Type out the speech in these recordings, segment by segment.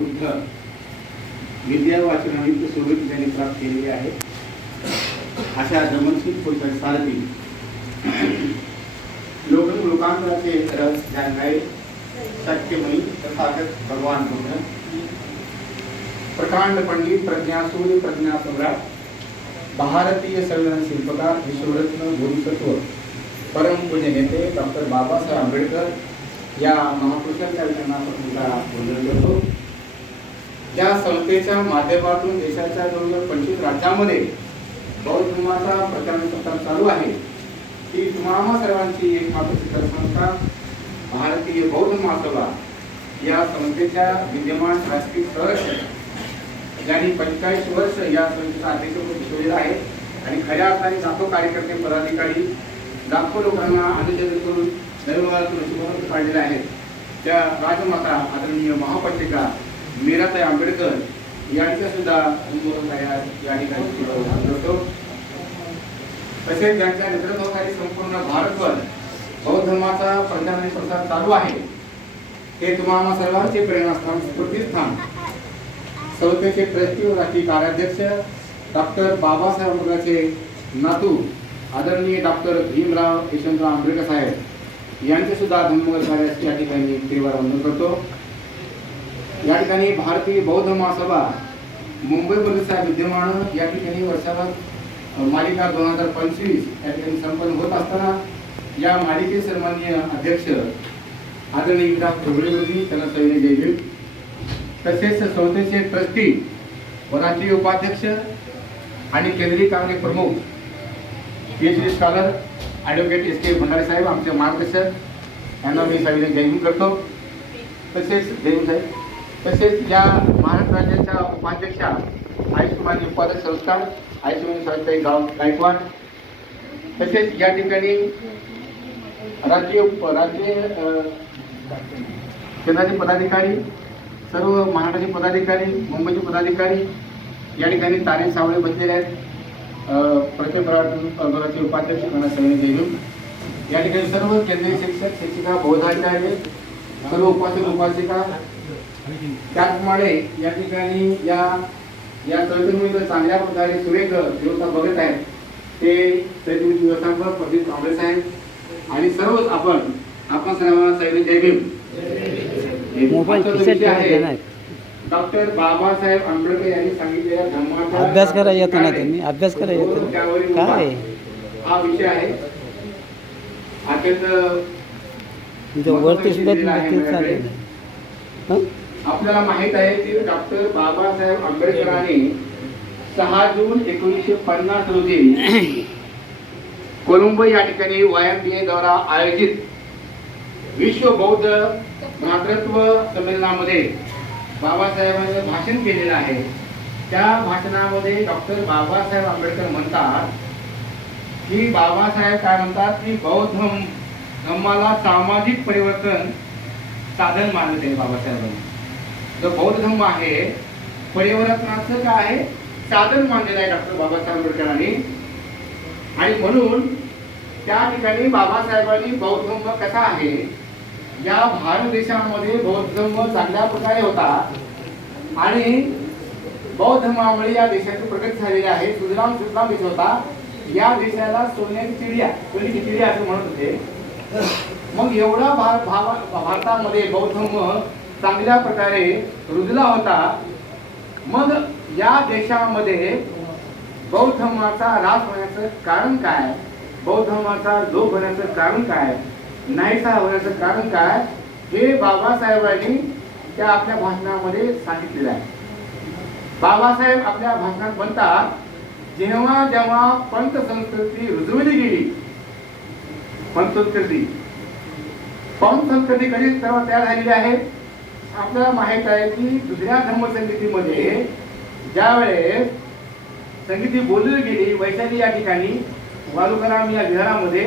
विद्या वाचनानिमित्त सोबत त्यांनी प्राप्त केलेली आहे. अशा जमनशील पुरुषाचे सारथी लोकांतराचे रस जाणणारे सत्यमयी तथागत भगवान बुद्ध, प्रकांड पंडित, प्रज्ञासूर्य, प्रज्ञा सम्राट, भारतीय संविधान शिल्पकार, विश्वरत्न, बोधिसत्व, परम पूज्य नेते डॉक्टर बाबासाहेब आंबेडकर या महापुरुषांच्या विचारांना वंदन करतो. ज्या संस्थेच्या माध्यमातून देशाच्या जवळजवळ 25 राज्यांमध्ये बौद्ध धर्माचा प्रचार प्रसार चालू आहे, ती तुम्हा सर्वांची एक मात्र शिखर संस्था भारतीय बौद्ध महासभा या संस्थेच्या विद्यमान राष्ट्रीय सदस्य ज्यांनी 45 वर्ष या संस्थेचा अध्यक्षपद भूषवलेला आहे आणि खऱ्या अर्थाने लाखो कार्यकर्ते, पदाधिकारी, लाखो लोकांना अनुसरण करून नवीन काढलेले आहेत. त्या राजमाता आदरणीय महापत्रिका मीराताई आंबेडकर यांच्या सुद्धा या ठिकाणी करतो. तसेच ज्यांच्या नेतृत्वाखाली संपूर्ण भारतभर बौद्ध धर्माचा प्रचार आणि प्रसार चालू आहे, हे तुम्हा सर्वांचे प्रेरणास्थान, स्फूर्तिस्थान, संस्थेचे ट्रस्टी व राष्ट्रीय कार्याध्यक्ष डॉक्टर बाबासाहेब आंबेडकरचे नातू आदरणीय डॉक्टर भीमराव यशवंतराव आंबेडकर साहेब यांचे सुद्धा धम्मगत कार्यास या ठिकाणी त्रिवार वंदन करतो. या ठिकाणी भारतीय बौद्ध महासभा मुंबई परिसरात विद्यमान या ठिकाणी वर्षाला मालिका 2025 या ठिकाणी संपन्न होत असताना या मालिके सन्माननीय अध्यक्ष आदरणीय विकास ढोबळेजी त्यांना सविनय जयभीम, तसेच संस्थेचे ट्रस्टी व राष्ट्रीय उपाध्यक्ष आणि केंद्रीय कार्य प्रमुख PhD scholar advocate SK Bhandare saheb आमचे मार्गदर्शक यांना मी सविनय जयभीम करतो. तसेच जयभीम साहेब, तसेच या महाराष्ट्र राज्याच्या उपाध्यक्षा आयुष्यमान उत्पादक संस्था आयुष्यमान सावित्रीबाई गायकवाड, तसेच या ठिकाणी राज्य केंद्राचे पदाधिकारी, सर्व महाराष्ट्राचे पदाधिकारी, मुंबईचे पदाधिकारी या ठिकाणी तारे सावळे बसलेले आहेत. प्रत्येक उपाध्यक्ष म्हणा सविनय जयभीम. या ठिकाणी सर्व केंद्रीय शिक्षक, शिक्षिका, बौद्धाचार्य, सर्व उपासक, उपासिका, त्याचप्रमाणे या ठिकाणी या चळवळीमध्ये चांगल्या प्रकारे सुरेख व्यवस्था बघत आहेत ते चळवळीची व्यवस्थापक प्रदीप कांबळे साहेब आणि सर्वच आपण सर्वांना सविनय जयभीम. डॉक्टर बाबासाहेब आंबेडकर यांनी सांगितलेल्या धर्माचा अभ्यास करायला येतो ना, त्यांनी अभ्यास करायला येतो काय हा विषय आहे. अत्यंत वरती सुद्धा आपल्याला माहित आहे की डॉक्टर बाबासाहेब आंबेडकरांनी 6 जून 1950 रोजी कोलंबो या ठिकाणी YMCA द्वारा आयोजित विश्व बौद्ध मातृत्व संमेलनामध्ये बाबासाहेबांनी भाषण केलेलं आहे. त्या भाषणामध्ये डॉक्टर बाबासाहेब आंबेडकर म्हणतात की बाबासाहेब काय म्हणतात की बौद्ध धर्माला सामाजिक परिवर्तन साधन मानले आहे. बाबासाहेबांनी जो बौद्ध धर्म आहे परिवर्तनाचं काय आहे साधन मानलेलं आहे डॉक्टर बाबासाहेब आंबेडकरांनी. आणि म्हणून त्या ठिकाणी बाबासाहेबांनी बौद्ध धर्म कसा आहे, या भारत देशामध्ये बौद्ध धर्म चांगल्या प्रकारे होता आणि बौद्ध धर्मामुळे या देशाची प्रगती झालेली आहे. सुजलाम देश होता. या देशाला सोन्याची चिडिया असं म्हणत होते. मग एवढा भारतामध्ये बौद्ध धर्म चांगल्या प्रकारे रुजला होता. मग या देशामध्ये बौद्ध धर्माचा ऱ्हास होण्याचं कारण काय, बौद्ध धर्माचा लोप होण्याचं कारण काय, नाहीसा होण्याचं कारण काय, हे बाबासाहेबांनी त्या आपल्या भाषणामध्ये सांगितलेलं आहे. बाबासाहेब आपल्या भाषणात म्हणतात, जेव्हा जेव्हा पंथ संस्कृती रुजवली गेली, पंथ संस्कृती कधी तेव्हा तयार झालेली आहे. आपल्याला माहित आहे की दुसऱ्या धर्मसंगीतीमध्ये ज्यावेळेस संगीती बोलली गेली, वैशाली या ठिकाणी वालुकाराम या विहारामध्ये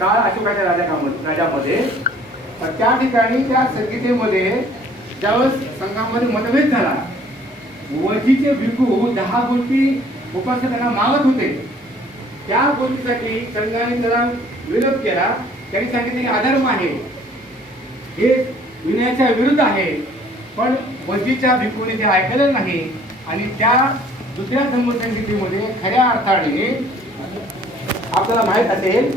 काळ अशोकाच्या राजामध्ये त्या ठिकाणी त्या संगीतेमध्ये ज्यावेळेस संघामध्ये मतभेद झाला, वजीचे भिक्खू 10 गोष्टी उपासकांना मागत होते. त्या गोष्टीसाठी संघाने त्याला विरोध केला. त्यांनी सांगितले की अधर्म आहे, हे विनयाच्या विरुद्ध आहे. पण वज्जीच्या भिक्खूने ते ऐकलं नाही आणि त्या दुसऱ्या धम्मसंगीतीमध्ये खऱ्या अर्थाने आपल्याला माहीत असेल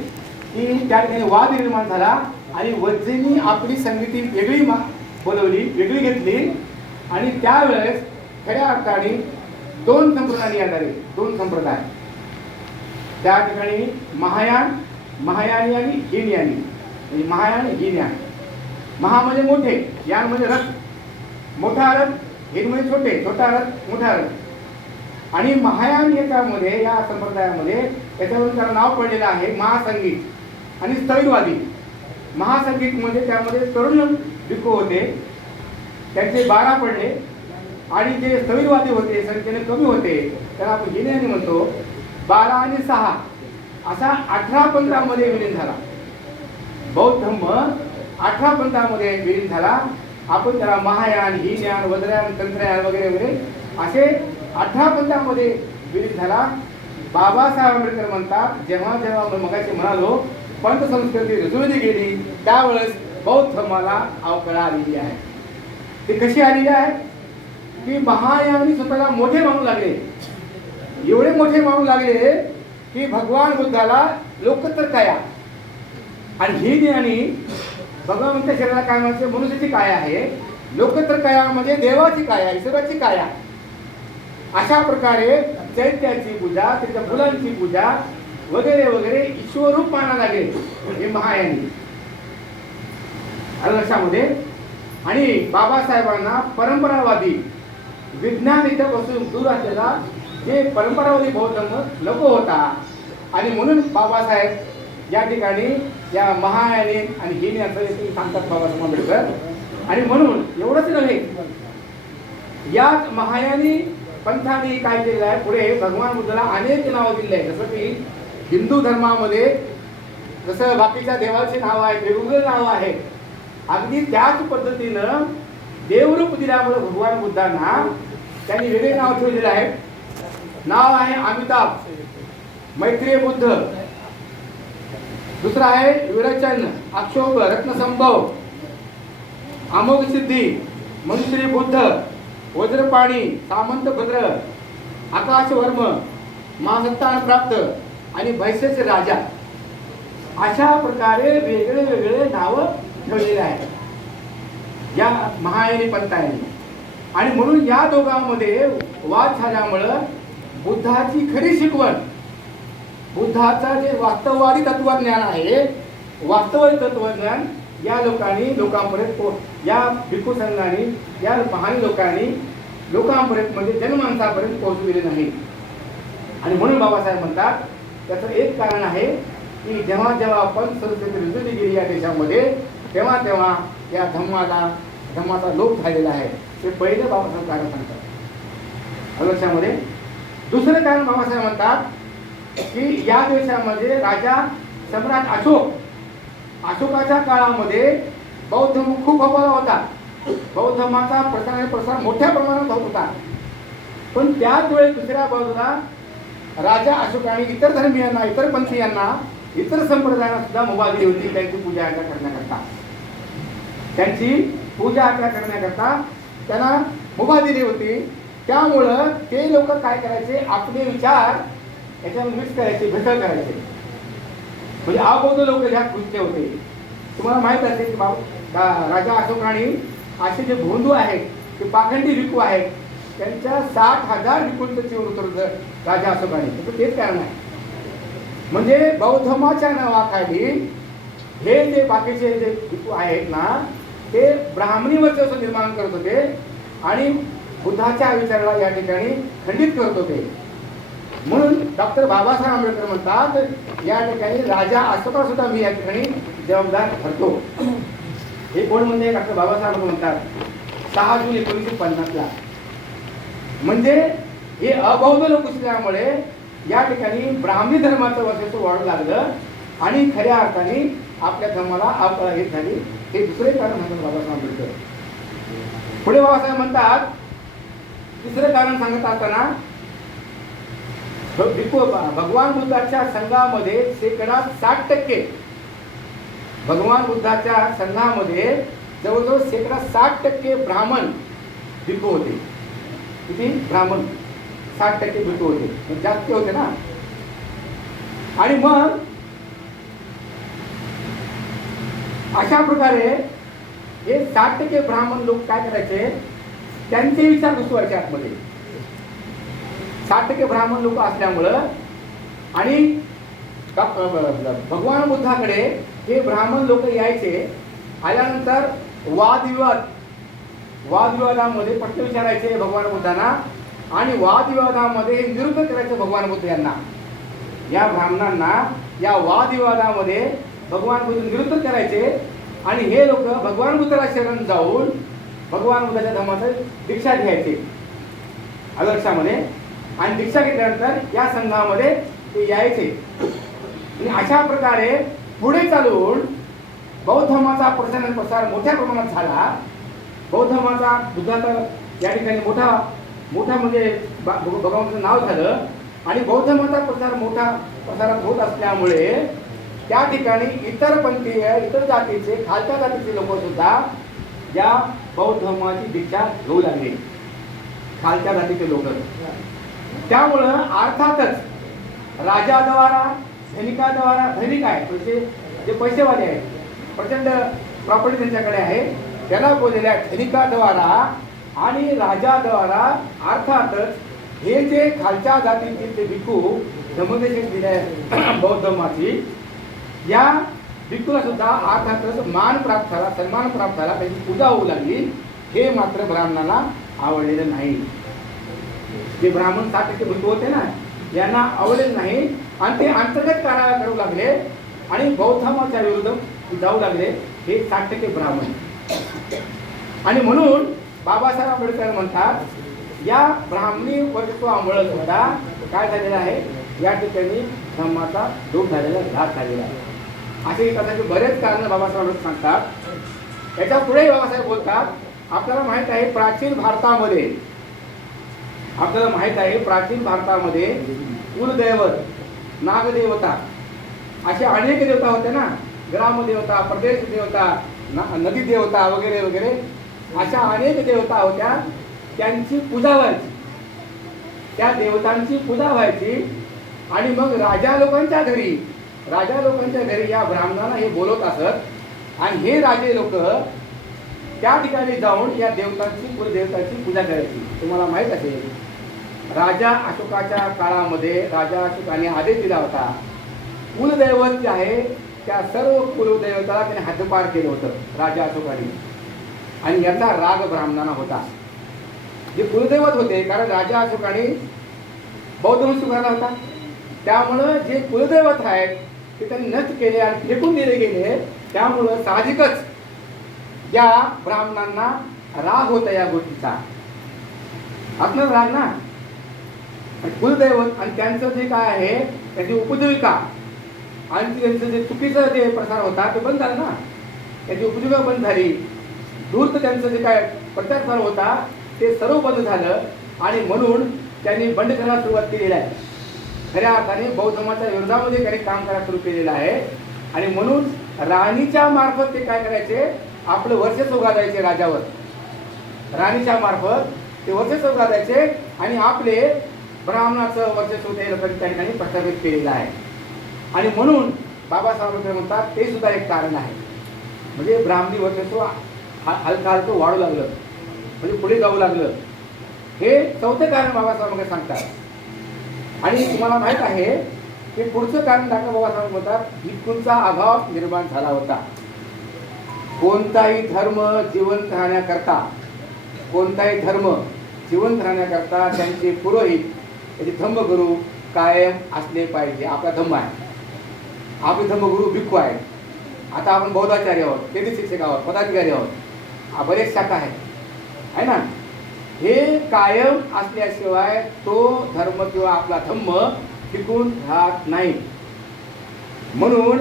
की त्या ठिकाणी वाद निर्माण झाला आणि वज्जींनी आपली संगीती वेगळी बोलवली, वेगळी घेतली आणि त्यावेळेस खऱ्या अर्थाने दोन संप्रदाय आले, दोन संप्रदाय त्या ठिकाणी महायानी आणि हीनयानी. म्हणजे महायान हीनयान. महा म्हणजे मोठे, यान म्हणजे रथ, मोठा रथ, हीन म्हणजे छोटे, छोटा रथ, मोठा रथ. आणि महायान याच्यामध्ये या संप्रदायामध्ये त्याच्यावरून त्याला नाव पडलेलं आहे महासंगीत आणि स्थैर्यवादी. महासंगीत म्हणजे त्यामध्ये तरुण भिक्खू होते, त्यांचे 12 पडले आणि जे स्थैर्यवादी होते संख्येने कमी होते त्याला आपण हीनयानी म्हणतो. 12 आणि 6 असा 18 पंथामध्ये विलीन झाला. बौद्ध धर्म 18 पंथामध्ये विलीन झाला. आपण त्याला महायान, हीनयान, वज्रयान, तंत्रयान वगैरे वगैरे असे 18 पंथामध्ये विलीन झाला. बाबासाहेब आंबेडकर म्हणतात जेव्हा जेव्हा मगाशी म्हणालो पंथ संस्कृती रुजवली गेली त्यावेळेस बौद्ध धर्माला अवकळा आलेली आहे. ते कशी आलेली आहे की महायानी स्वतःला मोठे मानू लागले, एवढे मोठे मानू लागले की भगवान बुद्धाला लोकत्र काया आणि हीनयानी भगवंताच्या शरीराला काय म्हणते मनुष्याची काया आहे, लोकत्र काया म्हणजे देवाची काया, ईश्वराची काया. अशा प्रकारे चैत्याची पूजा, त्याच्या फुलांची पूजा वगैरे वगैरे ईश्वरूप माना लागले हे महायानी लक्षामध्ये. आणि बाबासाहेबांना परंपरावादी विज्ञान इथपासून दूर असलेला जे परंपरावादी बौद्ध धर्म नको होता आणि म्हणून बाबासाहेब या ठिकाणी या महायानी आणि हीनयाचं सांगतात बाबासाहेब आंबेडकर. आणि म्हणून एवढंच नव्हे, या महायानी पंथाने काय केलं आहे पुढे भगवान बुद्धाला अनेक नावं दिली आहे. जसं की हिंदू धर्मामध्ये जसं बाकीच्या देवाची नावं आहेत, वेगवेगळी नावं आहेत, अगदी त्याच पद्धतीनं देवरूप दिल्यामुळे भगवान बुद्धांना त्यांनी वेगळे नाव ठेवलेले आहे. नाव आहे अमिताभ, मैत्रेय बुद्ध, दुसरा आहे विरचन, अक्षोभ, रत्नसंभव, अमोघ सिद्धी, मंत्री बुद्ध, वज्रपाणी, सामंत भद्र, आकाशवर्म, महासत्तान प्राप्त आणि भैसेचे राजा. अशा प्रकारे वेगळे वेगळे नावं ठेवलेले आहेत या महायानी पंथाने. आणि म्हणून या दोघांमध्ये वाद झाल्यामुळं बुद्धाची खरी शिकवण, बुद्धाचा जे वास्तववादी तत्वज्ञान आहे, वास्तविक तत्वज्ञान या लोकांपर्यंत या भिक्खू संघाने, या महान लोकांपर्यंत म्हणजे जनमानसापर्यंत पोहोचलेले नाही. आणि म्हणून बाबासाहेब म्हणतात त्याचं एक कारण आहे की जेव्हा जेव्हा आपण संस्कृती रुजवली गेली या देशामध्ये तेव्हा तेव्हा या धम्माचा लोप झालेला आहे. ते पहिले बाबासाहेब कारण सांगतात लक्षामध्ये. दुसरं कारण बाबासाहेब म्हणतात की या देशामध्ये राजा सम्राट अशोकाच्या काळामध्ये बौद्ध धर्म खूप अबोला होता. बौद्ध धर्माचा प्रसार मोठ्या प्रमाणात होत होता. पण त्याच वेळेस दुसऱ्या बाजूला राजा अशोकाने इतर धर्मीयांना, इतर पंथीयांना, इतर संप्रदायांना सुद्धा मुभा दिली होती त्यांची पूजा अर्चा करण्याकरता. त्यांची पूजा अर्चा करण्याकरता त्यांना मुभा दिली होती. त्यामुळं ते लोक काय करायचे, आपले विचार याच्यामध्ये मिक्स करायचे, भेसळ करायचे. म्हणजे अबौद्ध लोक ह्या कृत्य होते. तुम्हाला माहित असेल की राजा अशोकाने असे जे भोंदू आहेत, ते पाखंडी भिक्खू आहेत, त्यांच्या 60,000 भिक्खूंचं चिवर उतरवलं राजा अशोकाने. त्याचं तेच कारण आहे. म्हणजे बौद्ध धर्माच्या नावाखाली हे जे बाकीचे जे भिक्खू आहेत ना, ते ब्राह्मणी वर्चस्व निर्माण करत होते आणि बुद्धाच्या विचाराला या ठिकाणी खंडित करत होते. म्हणून डॉक्टर बाबासाहेब आंबेडकर म्हणतात या ठिकाणी राजा अशोका सुद्धा मी या ठिकाणी जबाबदार ठरतो. हे कोण म्हणजे डॉक्टर बाबासाहेब म्हणतात 6 जून 1950 म्हणजे हे अबौद्ध लोक असल्यामुळे या ठिकाणी ब्राह्मणी धर्माचं वर्चस्व वाढू लागलं आणि खऱ्या अर्थाने आपल्या धर्माला अवकळा येत झाली. हे दुसरे कारण सांगतात बाबासाहेब आंबेडकर. पुढे बाबासाहेब म्हणतात तिसरं कारण सांगत असताना भगवान बुद्धाच्या संघामध्ये 60% भगवान बुद्धाच्या संघामध्ये जवळजवळ 60% ब्राह्मण भिक्खू होते. किती? ब्राह्मण 60% भिक्खू होते, मग जास्त होते ना. आणि मग अशा प्रकारे हे 60% ब्राह्मण लोक काय करायचे, त्यांचे विचार घुसवायचे आतमध्ये. 60% ब्राह्मण लोक असल्यामुळं आणि भगवान बुद्धाकडे हे ब्राह्मण लोक यायचे. आल्यानंतर वादविवादामध्ये प्रश्न विचारायचे भगवान बुद्धांना आणि वादविवादामध्ये निरुत्तर करायचे भगवान बुद्ध यांना. या ब्राह्मणांना या वादविवादामध्ये भगवान बुद्ध निरुत्तर करायचे आणि हे लोक भगवान बुद्धाला शरण जाऊन भगवान बुद्धाच्या धर्माचं दीक्षा घ्यायचे आदर्शामध्ये. आणि दीक्षा घेतल्यानंतर या संघामध्ये ते यायचे. आणि अशा प्रकारे पुढे चालून बौद्ध धर्माचा प्रसार मोठ्या प्रमाणात झाला. बौद्ध धर्माचा बुद्धाचा या ठिकाणी मोठा म्हणजे भगवानाचं नाव झालं. आणि बौद्ध धर्माचा प्रसार मोठा प्रसारात होत असल्यामुळे त्या ठिकाणी इतर पंथीय, इतर जातीचे, खालच्या जातीचे लोक सुद्धा या बौद्ध धर्माची दीक्षा घेऊ लागले, खालच्या जातीचे लोक. त्यामुळं अर्थातच राजाद्वारा, धनिकाद्वारा, धनिक आहे म्हणजे जे पैसेवाले आहेत, प्रचंड प्रॉपर्टी त्यांच्याकडे आहे, त्याला बोललेल्या धनिकाद्वारा आणि राजाद्वारा अर्थातच हे जे खालच्या जातीतील ते भिक्खू धम्मदेश दिले बौद्ध धर्माची, या भिक्खूला सुद्धा अर्थातच मान प्राप्त झाला, सन्मान प्राप्त झाला, त्याची पूजा होऊ लागली. हे मात्र ब्राह्मणाला आवडलेलं नाही. जे ब्राह्मण 60% भिक्खू होते ना, यांना आवडलेलं नाही आणि ते अंतर्गत कारवाया करू लागले आणि बौद्ध धर्माच्या विरुद्ध जाऊ लागले हे 60% ब्राह्मण. आणि म्हणून बाबासाहेब आंबेडकर म्हणतात, या ब्राह्मणी वर्चस्वामुळे सुद्धा काय झालेलं आहे, या ठिकाणी धर्माचा लोप झालेला, घात झालेला आहे. असे त्यासाठी बरेच कारण बाबासाहेब आंबेडकर सांगतात. याच्या पुढे बाबासाहेब बोलतात, आपल्याला माहित आहे प्राचीन भारतामध्ये कुलदैवत, नागदेवता अशा अनेक देवता होत्या ना, ग्रामदेवता, प्रदेश देवता, नदी देवता वगैरे वगैरे अशा अनेक देवता होत्या. त्यांची पूजा व्हायची, त्या देवतांची पूजा व्हायची. आणि मग राजा लोकांच्या घरी या ब्राह्मणाला हे बोलत असत आणि हे राजे लोक त्या ठिकाणी जाऊन या देवतांची, कुलदेवतांची पूजा करायची. तुम्हाला माहित असेल, राजा अशोकाच्या काळामध्ये राजा अशोकाने आदेश दिला होता, कुलदैवत जे आहे त्या सर्व कुलदैवताला त्याने हद्दपार केलं होतं राजा अशोकाने. आणि याचा राग ब्राह्मणांना होता. जे कुलदैवत होते, कारण राजा अशोकाने बौद्ध धर्म स्वीकारला होता, त्यामुळं जे कुलदैवत आहेत ते त्यांनी नष्ट केले आणि फेकून दिले गेले. त्यामुळं साहजिकच या ब्राह्मणांना राग होता या गोष्टीचा, आपलं राग ना. कुलदैवत आणि त्यांचं जे काय आहे त्याची उपजीविका आणि त्यांचं जे चुकीचं जे प्रसार होता ते बंद झालं ना, त्याची उपजीविका बंद झाली. धूर्त त्यांचं जे काय प्रचार चालू होता ते सर्व बंद झालं. आणि म्हणून त्यांनी बंड करायला सुरुवात केलेली आहे. खऱ्या अर्थाने बौद्ध धर्माच्या विरोधामध्ये त्यांनी काम करायला सुरू केलेलं आहे. आणि म्हणून राणीच्या मार्फत ते काय करायचे, आपलं वर्चस्व गाजायचे राजावर. राणीच्या मार्फत ते वर्चस्व गाजायचे आणि आपले ब्राह्मणाचं वर्चस्व त्या लोकांनी त्या ठिकाणी प्रस्थापित केलेलं आहे. आणि म्हणून बाबासाहेब आंबेडकर म्हणतात ते सुद्धा एक कारण आहे. म्हणजे ब्राह्मणी वर्चस्व हलकं हलकं वाढू लागलं, म्हणजे पुढे जाऊ लागलं. हे चौथं कारण बाबासाहेब आंबेडकर सांगतात. आणि तुम्हाला माहित आहे की पुढचं कारण डॉक्टर बाबासाहेब म्हणतात, भिक्खूंचा अभाव निर्माण झाला होता. कोणताही धर्म जिवंत राहण्याकरता त्यांचे पुरोहित, त्याचे धम्मगुरू कायम असले पाहिजे. आपला धम्म आहे, आपले धम्मगुरू भिक्खू आहे. आता आपण बौद्धाचार्य आहोत, तेथे शिक्षक आहोत, पदाधिकारी आहोत, बरेच शाखा आहेत आहे ना. हे कायम असल्याशिवाय तो धर्म किंवा आपला धम्म टिकून राहत नाही. म्हणून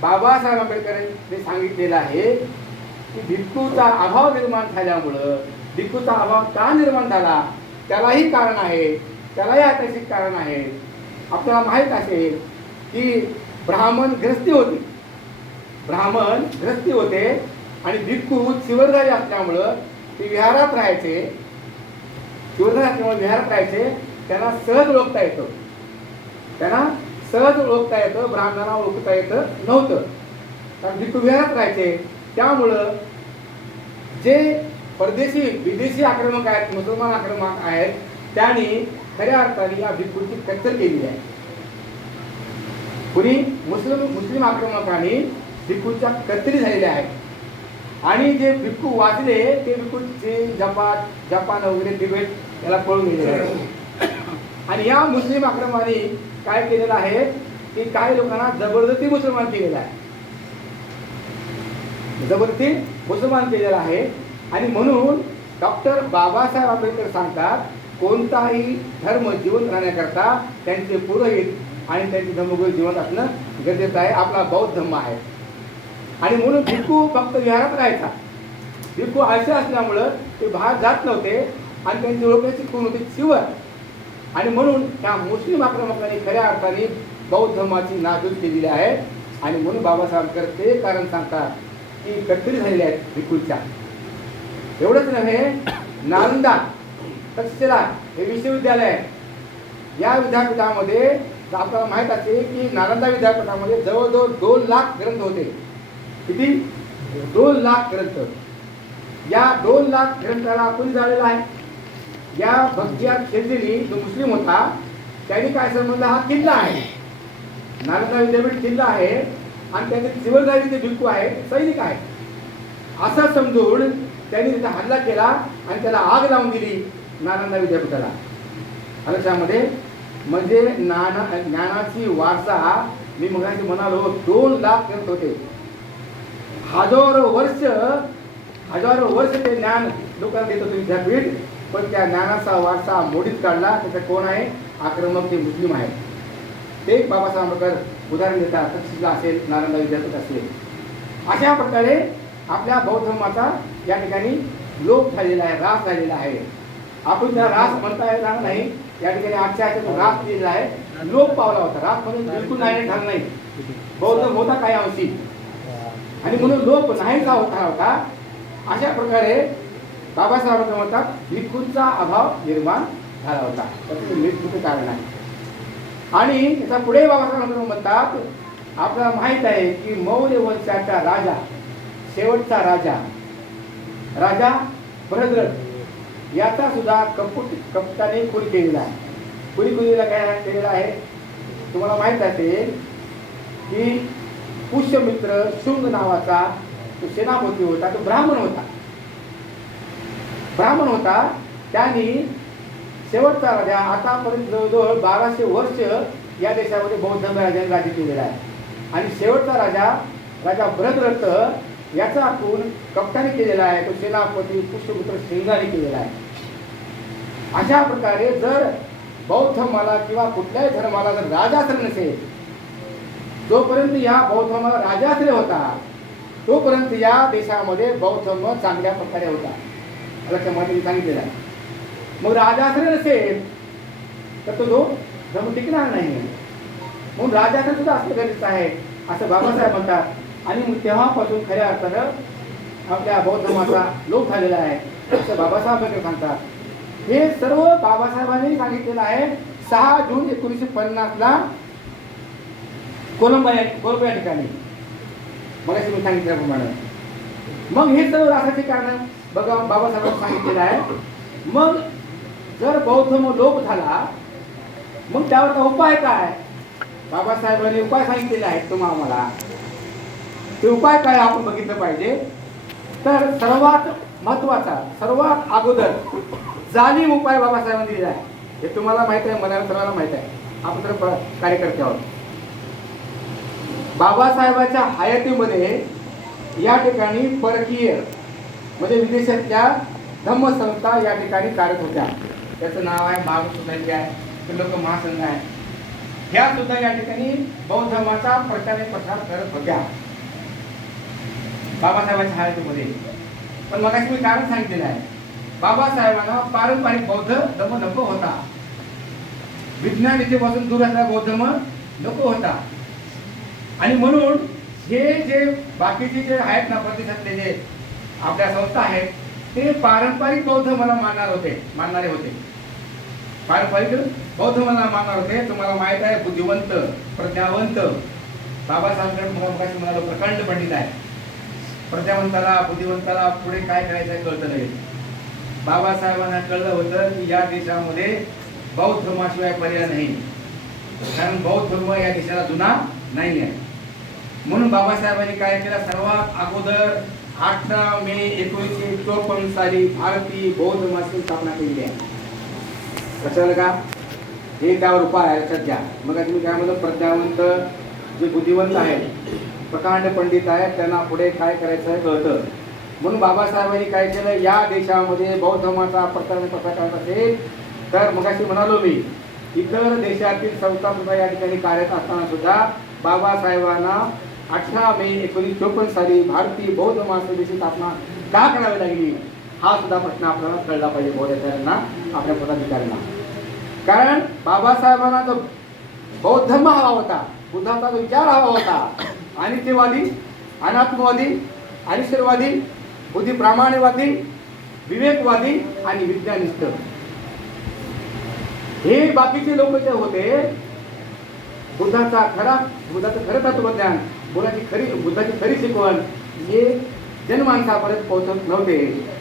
बाबासाहेब आंबेडकरांनी सांगितलेलं आहे की भिक्खूचा अभाव निर्माण झाल्यामुळं, भिक्खूचा अभाव का निर्माण झाला त्यालाही कारण आहे, त्यालाही ऐतिहासिक कारण आहे. आपल्याला माहीत असेल की ब्राह्मण ग्रस्ती होते आणि भिक्खू चिवरदारी असल्यामुळं ते विहारात राहायचे शिवधर आश्रमात विहारात राहायचे, त्यांना सहज ओळखता येतं, त्यांना सहज ओळखता येतं, ब्राह्मणांना ओळखता येतं नव्हतं, कारण भिक्खू विहारात राहायचे. त्यामुळं जे परदेशी विदेशी आक्रमक आहेत, मुसलमान आक्रमक आहेत, त्यांनी खऱ्या अर्थाने या भिक्खूची कत्तल केलेली आहे. कुणी मुस्लिम आक्रमकांनी भिक्खूच्या कत्तली झालेल्या आहेत. आणि जे भिक्खू वाचले ते भिक्खू चीन, जपान वगैरे तिबेट याला पळून गेलेले आहेत. आणि या मुस्लिम आक्रमकांनी काय केलेलं आहे की काही लोकांना जबरदस्ती मुसलमान केलेला आहे, जबरदस्ती मुसलमान केलेला आहे. आणि म्हणून डॉक्टर बाबासाहेब आंबेडकर सांगतात, कोणताही धर्म जिवंत राहण्याकरता त्यांचे पुरोहित आणि त्यांचे धर्मगुरू जिवंत असणं गरजेचं आहे. आपला बौद्ध धर्म आहे. आणि म्हणून भिक्खू फक्त विहारात राहायचा. भिक्खू असे असल्यामुळं ते बाहेर जात नव्हते आणि त्यांची ओळखण्याची खूण होती शिवर. आणि म्हणून त्या मुस्लिम आक्रमकांनी खऱ्या अर्थाने बौद्ध धर्माची नाजूक केलेली आहे. आणि म्हणून बाबासाहेब आंबेडकर ते कारण सांगतात की कत्तली झालेल्या आहेत भिक्खूच्या. एवढंच नव्हे, नालंदा तक्षशिला हे विश्वविद्यालय आहे. या विद्यापीठामध्ये आपल्याला माहीत असेल की नालंदा विद्यापीठामध्ये जवळजवळ 2 लाख ग्रंथ होते. किती? 2 लाख ग्रंथ. या 2 लाख ग्रंथाला आपण जाळलेला आहे. या बख्तियार खिलजीनी जो मुस्लिम होता त्यांनी काय समजलं, हा किल्ला आहे, नालंदा विद्यापीठ किल्ला आहे आणि त्याचे शिवरदारी ते भिक्खू आहे, सैनिक आहे, असं समजून त्यांनी तिथे हल्ला केला आणि त्याला आग लावून दिली नालंदा विद्यापीठाला. त्यामध्ये म्हणजे ज्ञानाची वारसा मी मगाशी म्हणालो 2 लाख ग्रंथ होते. हजारो वर्ष ते ज्ञान लोकांना देत होते विद्यापीठ. पण त्या ज्ञानाचा वारसा मोडीत काढला. त्याचं कोण आहे? आक्रमक ते मुस्लिम आहेत. ते बाबासाहेब आंबेडकर उदाहरण देतात. तक्षशिला असेल, नालंदा विद्यापीठ असेल. अशा प्रकारे आपल्या बौद्ध धर्माचा या ठिकाणी लोप झालेला आहे, ऱ्हास झालेला आहे. आपण त्याला ऱ्हास म्हणता येणार नाही. या ठिकाणी आजच्या ऱ्हास दिलेला आहे, लोप पावला होता. ऱ्हास म्हणून बिलकुल नाही झाला नाही, बौद्ध होता काही अंशी आणि म्हणून लोप नाही होता. अशा प्रकारे बाबासाहेब म्हणतात भिक्खूंचा अभाव निर्माण झाला होता. त्याचे मृत्यूचे कारण आहे. आणि त्याचा पुढे बाबासाहेब म्हणतात, आपल्याला माहित आहे की मौर्य वंशाचा राजा, शेवटचा राजा भरद्रथ याचा सुद्धा कपटाने खून केलेला आहे. कुणीला काय केलेला आहे तुम्हाला माहित असेल की पुष्यमित्र शुंग नावाचा तो सेनापती होता, तो ब्राह्मण होता. त्यांनी शेवटचा राजा, आतापर्यंत जवळजवळ 1200 वर्ष या देशामध्ये बौद्ध राजाने राज्य केलेला आहे. आणि शेवटचा राजा भरद्रथ याचा खून कपटाने केलेला आहे, तो सेनापती पुष्यमित्र शुंगाने केलेला आहे. अशा प्रकारे जर बौद्ध धर्माला किंवा कुठल्याही धर्माला जर राजाश्रय नसेल, जोपर्यंत या बौद्ध धर्माला राजाश्रय होता तोपर्यंत या देशामध्ये बौद्ध धर्म चांगल्या प्रकारे होता. लक्षामध्ये सांगितलेलं आहे. मग राजाश्रय नसेल तर तो धर्म टिकणार नाही. म्हणून राजाश्रय सुद्धा असणं गरजेचं आहे असं बाबासाहेब म्हणतात. आणि मग तेव्हापासून खऱ्या अर्थानं आपल्या बौद्ध धर्माचा लोप झालेला आहे असं बाबासाहेब आंबेडकर सांगतात. हे सर्व बाबासाहेबांनी सांगितलेलं आहे 6 जून 1950 कोलंबो या ठिकाणी. मगाशी मी सांगितल्याप्रमाणे मग हे सर्व राहण्याचे कारण बघा बाबासाहेबांनी सांगितलेलं आहे. मग जर बौद्ध धर्म लोप झाला मग त्यावर उपाय काय? बाबासाहेबांनी उपाय सांगितलेले आहेत तुम्हाला. आम्हाला ते उपाय काय आपण बघितलं पाहिजे. तर सर्वात महत्वाचा, सर्वात अगोदर जाणीव उपाय बाबासाहेबांनी दिलेला आहे. हे तुम्हाला माहित आहे, मला सर्वांना माहित आहे. आपण तर कार्यकर्ते आहोत. बाबासाहेबांच्या हयातीमध्ये या ठिकाणी परकीय म्हणजे विदेशातल्या धम्मसंस्था या ठिकाणी कार्यरत होत्या. त्याचं नाव आहे महावीर सोसायटी आहे, त्रिलोक महासंघ आहे. ह्या सुद्धा या ठिकाणी बौद्ध धर्माचा प्रचार करत होत्या बाबासाहेबांच्या हयातीमध्ये. पण मगाशी मी कारण सांगितलेलं आहे, बाबासाहेबांना पारंपरिक बौद्ध धर्म नको होता. विज्ञान इथेपासून दूर असलेला बौद्ध धर्म नको होता. आणि म्हणून हे जे बाकीचे जे आहेत ना प्रतिष्ठातले जे आपल्या संस्था आहेत ते पारंपरिक बौद्ध धर्माला मानणारे होते. पारंपरिक बौद्ध धर्माला मानणार होते. तुम्हाला माहित आहे बुद्धिवंत, प्रज्ञावंत बाबासाहेब आंबेडकर म्हणालो प्रकांड पंडित आहे. प्रज्ञावंताला, बुद्धिवंताला पुढे काय करायचं आहे कळतं नाही. बाबासाहेबांना कळलं होतं की या देशामध्ये बौद्ध धर्माशिवाय पर्याय नाही, कारण बौद्ध धर्म या देशाला जुना नाही आहे. म्हणून बाबासाहेबांनी काय केलं, सर्वात अगोदर 18 मे 1954 साली भारतीय बौद्ध धर्माची स्थापना केली आहे. कशाला का हे त्यावर उपाय आहे, लक्षात घ्या. मग तुम्ही काय म्हणतो, प्रज्ञावंत जे बुद्धिवंत आहेत, प्रकांड पंडित आहेत, त्यांना पुढे काय करायचं आहे कळतं. म्हणून बाबासाहेबांनी काय केलं, या देशामध्ये बौद्ध धर्माचा प्रचार कसा करत असेल तर मगाशी म्हणालो मी, इतर देशातील संस्था सुद्धा या ठिकाणी कार्यरत असताना सुद्धा बाबासाहेबांना 18 मे 1954 साली भारतीय बौद्ध महासभेची स्थापना का करावी लागली, हा सुद्धा प्रश्न आपल्याला कळला पाहिजे बौद्धाचार्यांना, आपल्या पदाधिकाऱ्यांना. कारण बाबासाहेबांना जो बौद्ध धर्म हवा होता, बुद्धाचा जो विचार हवा होता, अनित्यवादी, अनात्मवादी, अनिश्वरवादी, बुद्धिप्रामाण्यवादी, विवेकवादी आणि विज्ञानिष्ठ, हे बाकीचे लोक जे होते, बुद्धाचं खरं तत्वज्ञान, बुद्धाची खरी शिकवण हे जनमानसापर्यंत पोहोचत नव्हते.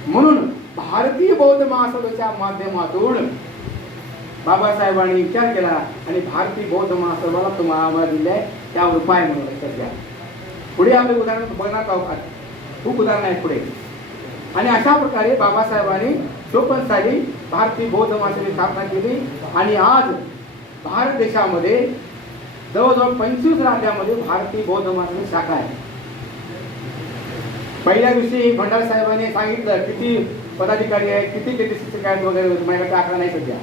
म्हणून भारतीय बौद्ध महासभेच्या माध्यमातून बाबासाहेबांनी विचार केला आणि भारतीय बौद्ध महासभेला तुम्हाला दिले त्यावर उपाय म्हणून लक्षात घ्या. पुढे आपले उदाहरण बघणार आहोत, खूप उदाहरण आहेत पुढे. आणि अशा प्रकारे बाबासाहेबांनी 54 साली भारतीय बौद्ध महासभेची स्थापना केली. आणि आज भारत देशामध्ये जवळजवळ 25 राज्यामध्ये भारतीय बौद्ध महासभेची शाखा आहे. पहिल्या दिवशी भंडारे साहेबांनी सांगितलं किती पदाधिकारी आहेत, किती शिक्षक आहेत वगैरे, माझ्याकडे आकडा नाही सध्या,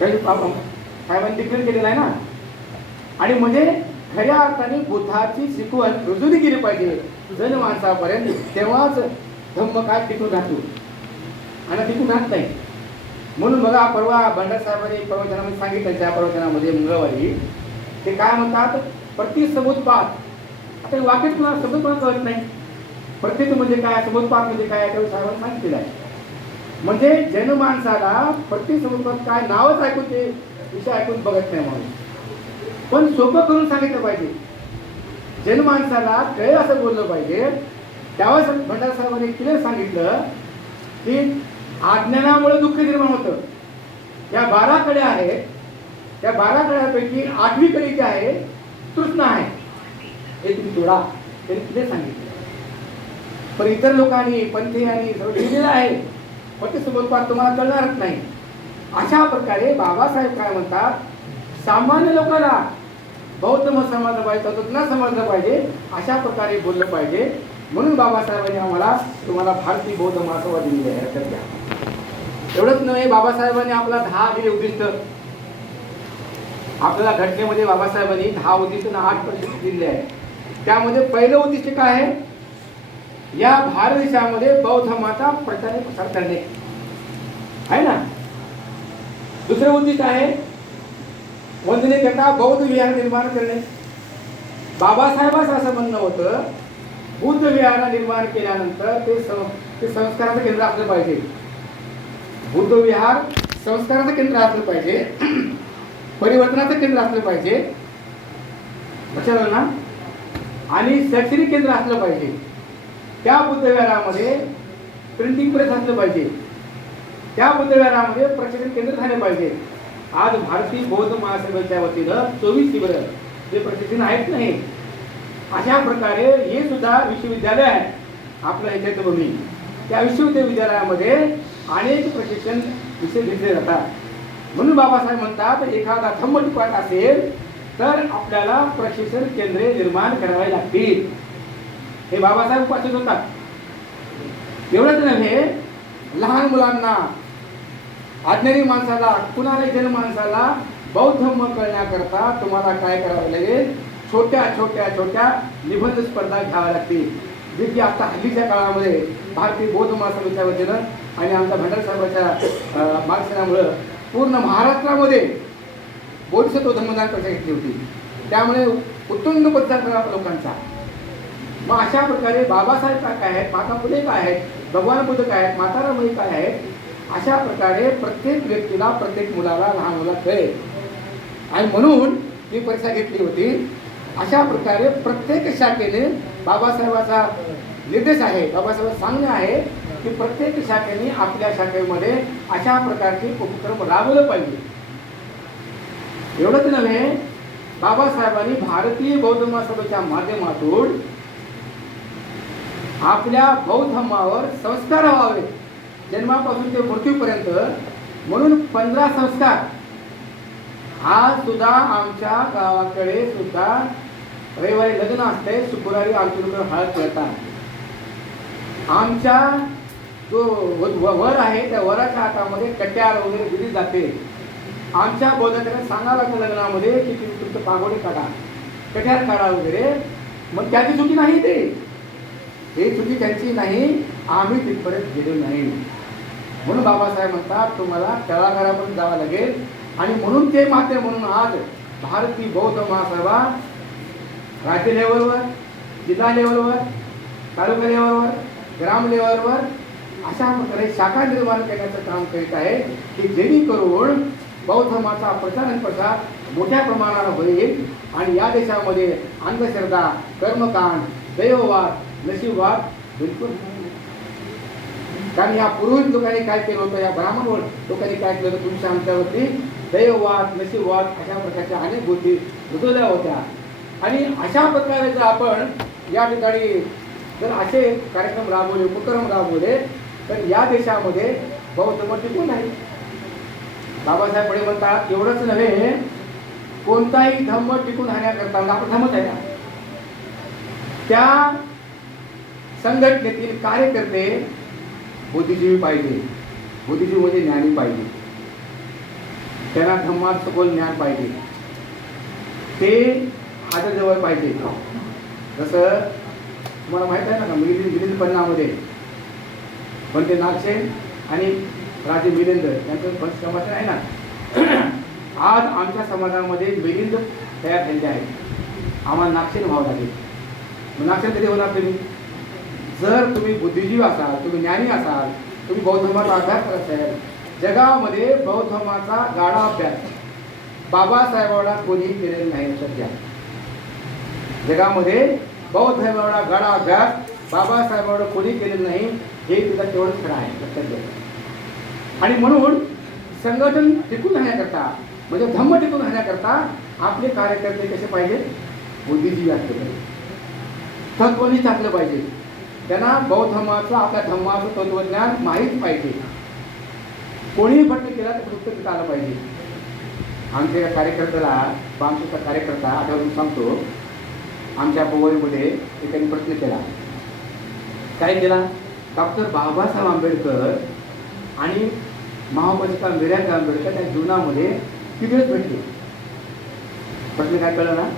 साहेबांनी डिक्लेअर केलेलं आहे ना. आणि म्हणजे खऱ्या अर्थाने बुद्धाची शिकवण रुजवली गेली पाहिजे जनमानसापर्यंत, तेव्हाच धम्म काय टिकून राहतो, आणि टिकून राहत नाही. म्हणून बघा, परवा भंडारे साहेबांनी प्रवचनामध्ये सांगितलं, त्या प्रवचनामध्ये मंगळवारी ते काय म्हणतात, प्रतिसमुत्पाद. आता वाक्यात कुणाला शब्द कोणाला कळत नाही, प्रत्येक म्हणजे काय, समुत्पाद म्हणजे काय, त्यावेळी साहेबांनी सांगितलेलं आहे. म्हणजे जनमानसाला प्रतिसमुत्पाद काय नावच ऐकून ते विषय ऐकून बघत नाही. म्हणून पण सोपं करून सांगितलं पाहिजे, जनमानसाला कळे असं बोललं पाहिजे. त्यावेळेस भंडारे साहेबांनी क्लिअर सांगितलं की अज्ञानामुळे दुःख निर्माण होतं. या 12 कड्या आहेत, त्या 12 कड्यापैकी 8वी कडी जी आहे तृष्णा आहे, हे तुम्ही जोडा, त्यांनी क्लिअर सांगितलं. पण इतर लोकांनी, पंथीयांनी लिहिलेलं आहे, पण ते समुत्पाद तुम्हाला कळणारच नाही. अशा प्रकारे बाबासाहेब काय म्हणतात, सामान्य लोकांना बौद्ध मत समजलं पाहिजे, तत्त्वज्ञान समजलं पाहिजे, अशा प्रकारे बोललं पाहिजे. म्हणून बाबासाहेबांनी आम्हाला तुम्हाला भारतीय बौद्ध महासभा दिलेली आहे, लक्षात घ्या. एवढंच नव्हे, बाबासाहेबांनी आपला 10 दिले उद्दिष्ट. आपल्याला घटनेमध्ये बाबासाहेबांनी 10 उद्दिष्ट आणि 8 परिशिष्ट दिले आहे. त्यामध्ये पहिलं उद्दिष्ट काय आहे, या भारत देशामध्ये बौद्ध धर्माचा प्रचार आणि प्रसार करणे आहे ना. दुसरं उद्दिष्ट आहे वंदनेकरता बौद्ध विहार निर्माण करणे. बाबासाहेबांचं असं म्हणणं होतं, बुद्ध विहार निर्माण केल्यानंतर ते संस्काराचं केंद्र असलं पाहिजे. बुद्ध विहार संस्काराचं केंद्र असलं पाहिजे, परिवर्तनाचं केंद्र असलं पाहिजे, लक्षात ना, आणि शैक्षणिक केंद्र असलं पाहिजे. त्या बुद्ध विहारामध्ये प्रिंटिंग प्रेस असलं पाहिजे, त्या बुद्ध विहारामध्ये प्रशिक्षण केंद्र झाले पाहिजे. आज भारतीय बौद्ध महासभेच्या वतीनं 24 शिबिर जे प्रशिक्षण आहेत नाही, अशा प्रकारे हे सुद्धा विश्वविद्यालय आहे आपलं हे चैत्यभूमी. त्या विश्वविद्यालयामध्ये अनेक प्रशिक्षण विषय घेतले जातात. म्हणून बाबासाहेब म्हणतात, एखादा धम्मटिपाठ असेल तर आपल्याला प्रशिक्षण केंद्रे निर्माण करावी लागतील. हे बाबासाहेब उपाशीत होतात. एवढंच नव्हे, लहान मुलांना, अज्ञानी माणसाला, कुणालाही जनमानसाला बौद्ध धर्म कळण्याकरता तुम्हाला काय करावं लागेल, छोट्या छोट्या छोट्या निबंध स्पर्धा घ्याव्या लागतील, जे की आता हल्लीच्या काळामध्ये भारतीय बौद्ध महासभेच्या वतीनं आणि आमच्या भंडारे साहेबांच्या मार्गदर्शनामुळं पूर्ण महाराष्ट्रामध्ये बोधिसत्व धर्मदान परीक्षा घेतली होती. त्यामुळे उत्तुंग प्रतिसाद मिळाला लोकांचा. मग अशा प्रकारे बाबासाहेब काय आहेत, महात्मा फुले काय आहेत, भगवान बुद्ध काय आहेत, माता रमाई काय आहेत, अशा प्रकारे प्रत्येक व्यक्तीला, प्रत्येक मुलाला, लहान मुलाला कळेल. आणि म्हणून ही परीक्षा घेतली होती. अशा प्रकारे प्रत्येक शाखेने बाबासाहेबाचा निर्देश आहे, बाबासाहेब सांगणे आहे की प्रत्येक शाखेने आपल्या शाखेमध्ये अशा प्रकारचे उपक्रम राबवलं पाहिजे. एवढंच नव्हे, बाबासाहेबांनी भारतीय बौद्ध महासभेच्या माध्यमातून आपल्या बौद्ध धर्मावर संस्कार व्हावे जन्मापासून ते मृत्यूपर्यंत, म्हणून 15 संस्कार. आज सुद्धा आमच्या गावाकडे सुद्धा रविवारी लग्न असते, शुक्रवारी आमचे लोक हळद खेळतात. आमच्या जो वर आहे त्या वराच्या हातामध्ये कट्यार वगैरे दिली जाते. आमच्या बौद्धांकडे सांगावं लागतं लग्नामध्ये की तुम्ही तुमचं पागोडे काढा, कट्यार काढा वगैरे. मग त्याची चुकी नाही, ते हे चुकी त्यांची नाही, आम्ही तिथपर्यंत गेलो नाही. म्हणून बाबासाहेब म्हणतात तुम्हाला तळागाळापर्यंत जावं लागेल. आणि म्हणून ते माध्यम म्हणून आज भारतीय बौद्ध महासभा राज्य लेवलवर, जिल्हा लेवलवर, तालुका लेवलवर, ग्राम लेवलवर अशा प्रकारे शाखा निर्माण करण्याचं काम करीत आहे की जेणेकरून बौद्ध धर्माचा प्रचार आणि प्रसार मोठ्या प्रमाणावर होईल. आणि या देशामध्ये अंधश्रद्धा, कर्मकांड, दैववाद, नशीबवाद बिलकुल नाही. कारण या पुरोहित लोकांनी काय केलं होतं, या ब्राह्मण लोकांनी काय केलं होतं, तुमच्या आमच्यावरती दैववाद, नशीबवाद अशा प्रकारच्या अनेक गोष्टी रुजवल्या होत्या. आणि अशा प्रकारे जर आपण या ठिकाणी जर असे कार्यक्रम राबवले, उपक्रम राबवले तर या देशामध्ये बौद्ध धर्म टिकून आहे. बाबासाहेब पुढे म्हणतात एवढंच नव्हे, कोणताही धर्म टिकून राहण्याकरता आपण धर्मच आहे ना, त्या संघटनेतील कार्यकर्ते बुद्धिजीवी पाहिजे. बुद्धिजीवी म्हणजे ज्ञानी पाहिजे, त्यांना धर्मात सखोल ज्ञान पाहिजे, ते हाताजवळ पाहिजे. जसं तुम्हाला माहित आहे ना, मिलिंद पन्नामध्ये पण ते नागसेन आणि राजे मिलिंद यांचं समाज आहे ना. आज आमच्या समाजामध्ये मिलिंद तयार झालेले आहेत, आम्हाला नागसेन व्हावं लागेल. मग नागसेन कधी होणार तुम्ही? जर तुम्ही बुद्धिजीवी असाल, तुम्ही ज्ञानी असाल, तुम्ही बौद्ध धर्माचा अभ्यास करत असाल. जगामध्ये बौद्ध धर्माचा गाढा अभ्यास बाबासाहेबांना कोणीही केलेला नाही. सध्या जगामध्ये बौद्ध धर्माचा गाढा अभ्यास बाबासाहेबांना कोणी केलेलं नाही, हे तिला तेवढंच खरं आहे, लक्षात घ्या. आणि म्हणून संघटन टिकून राहण्याकरता, म्हणजे धम्म टिकून राहण्याकरता आपले कार्यकर्ते कसे पाहिजे? बुद्धिजीवी असले पाहिजे, तत्वनिष्ठ असलं पाहिजे. त्यांना बौद्ध धर्माचं, आपल्या धर्माचं तत्वज्ञान माहीत पाहिजे. कोणीही प्रश्न केला तर उत्तर देता आलं पाहिजे. आमच्या कार्यकर्त्याला, आमचा कार्यकर्ता आठवून सांगतो, आमच्या पोवईमध्ये एकाने प्रश्न केला. काय केला? डॉक्टर बाबासाहेब आंबेडकर आणि महापरिषदा मीराबाई आंबेडकर त्या जीवनामध्ये किती वेळेस भेटले? प्रश्न काय कळलं ना?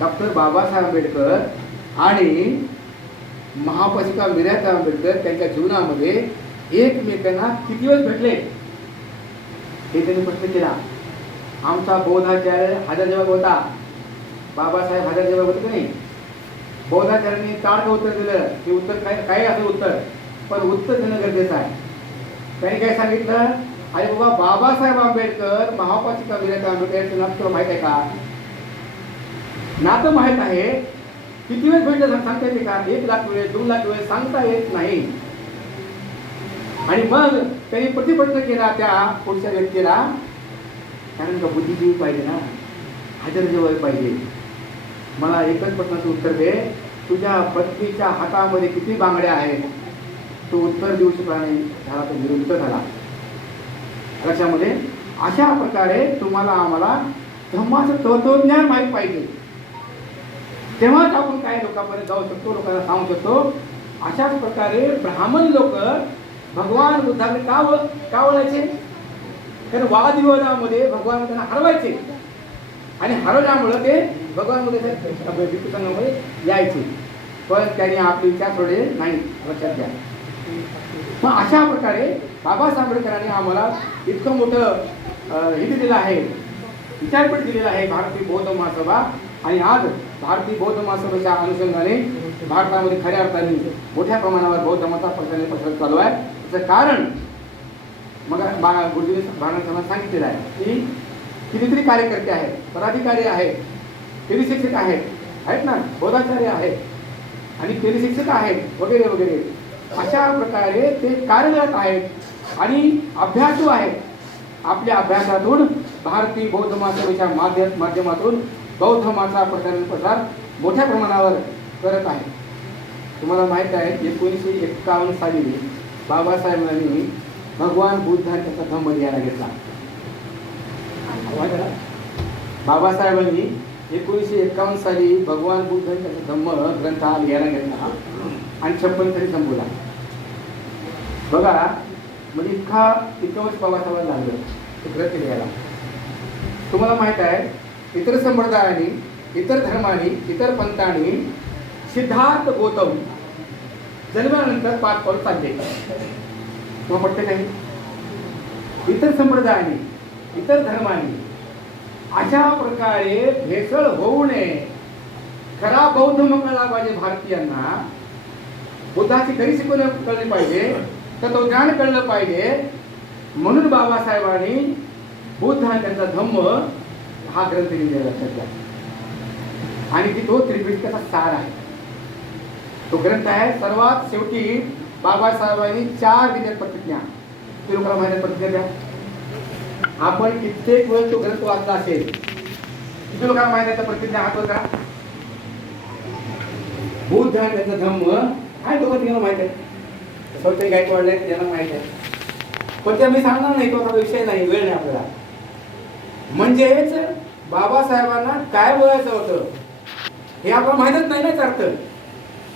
डॉक्टर बाबासाहेब आंबेडकर आणि महापरिषदा मीराबाई आंबेडकर त्यांच्या जीवनामध्ये एकमेकांना किती वेळेस भेटले हे त्यांनी प्रश्न केला. आमचा बौद्धाचार्य हजरजबाब होता, बाबासाहेब हजरजबाब होते की नाही. बौद्धाचार्यांनी ताडकं उत्तर दिलं, ते उत्तर काय असं उत्तर, पण उत्तर देणं गरजेचं आहे. त्यांनी काय सांगितलं? अरे बाबा, बाबासाहेब आंबेडकर महापरिषदा मीराबाई आंबेडकर यांचं नातं तुला माहित आहे का? नातं माहित आहे. किती वेळ भेटलं सांगता येते का? 1 लाख वेळेस, 2 लाख वेळेस सांगता येत नाही. आणि मग त्यांनी प्रतिप्रश्न केला त्या पुढच्या व्यक्तीला, कारण का बुद्धिजीवी पाहिजे ना, हजरजवळ पाहिजे. मला एकच प्रश्नाचं उत्तर दे, तुझ्या पत्नीच्या हातामध्ये किती बांगड्या आहेत? तो उत्तर देऊ शकला नाही, झाला तो निरुत्तर झाला. लक्षामध्ये अशा प्रकारे तुम्हाला आम्हाला धर्माचं तत्वज्ञान माहीत पाहिजे, तेव्हाच आपण काही लोकांपर्यंत जाऊ शकतो, लोकांना सांगू शकतो. अशाच प्रकारे ब्राह्मण लोक भगवान बुद्धाकडे का वळायचे? कारण वादविवादामध्ये भगवान त्यांना हरवायचे आणि हरवल्यामुळं ते भगवान बुद्धाच्या विपुसंगामध्ये यायचे, पण त्यांनी आपले विचार सोडले नाही. लक्षात घ्या. मग अशा प्रकारे बाबासाहेब आंबेडकरांनी आम्हाला इतकं मोठं हे दिलेलं आहे, विचारपीठ दिलेलं आहे भारतीय बौद्ध महासभा. आणि आज भारतीय बौद्ध महासभेच्या अनुषंगाने भारतामध्ये खऱ्या अर्थाने मोठ्या प्रमाणावर बौद्ध धर्माचा प्रचार चालू आहे. त्याचं कारण मग गुरुजींनी बाळांना सांगितलेलं आहे की कितीतरी कार्यकर्ते आहेत, पदाधिकारी आहेत, शिक्षक आहेत ना, बोधाचार्य आहेत आणि शिक्षक आहेत वगैरे वगैरे. अशा प्रकारे ते कार्यरत आहेत आणि अभ्यासू आहेत. आपल्या अभ्यासातून भारतीय बौद्ध महासभेच्या माध्यमातून बौद्ध धर्माचा प्रसार मोठ्या प्रमाणावर करत आहे. तुम्हाला माहीत आहे 1951 साली बाबासाहेबांनी भगवान बुद्धांचा धम्म लिहायला घेतला. बाबासाहेबांनी 1951 साली भगवान बुद्धांचा धम्म ग्रंथ लिहायला घेतला आणि 56 तरी संपवला. बघा, म्हणजे इतकं वर्ष बाबासाहेबांना लागलं ते ग्रंथ लिहायला. तुम्हाला माहित आहे इतर संप्रदायांनी, इतर धर्मांनी, इतर पंथांनी सिद्धार्थ गौतम जन्मानंतर 5 पाऊल चालले. तुम्हाला पटते काही? इतर संप्रदायांनी, इतर धर्मांनी अशा प्रकारे भेसळ होऊ नये, खरा बौद्ध धर्म कळला पाहिजे भारतीयांना, बुद्धाची खरी शिकवण कळली पाहिजे, तत्वज्ञान कळलं पाहिजे. म्हणून बाबासाहेबांनी बुद्ध आणि त्यांचा धम्म हा ग्रंथ लिहिलेला सध्या आणि ती तो त्रिपिटकाचा सार आहे. तो ग्रंथ आहे. सर्वात शेवटी बाबासाहेबांनी 4 दिल्यात प्रतिज्ञा. ते लोकांना माहिती प्रतिज्ञा द्या. आपण कित्येक वेळ तो ग्रंथ वाचला असेल. किती लोकांना माहिती आहे प्रतिज्ञा? हात वर करा. बुद्ध आणि त्यांचा धम्म काय दोघं तिघांना माहित आहे. स्वतः गायकवाड आहे त्यांना माहित आहे, पण ते मी सांगणार नाही, तो विषय नाही, वेळ नाही आपल्याला. म्हणजेच बाबासाहेबांना काय बोलायचं होतं हे आपल्याला माहितच नाही ना. अर्थ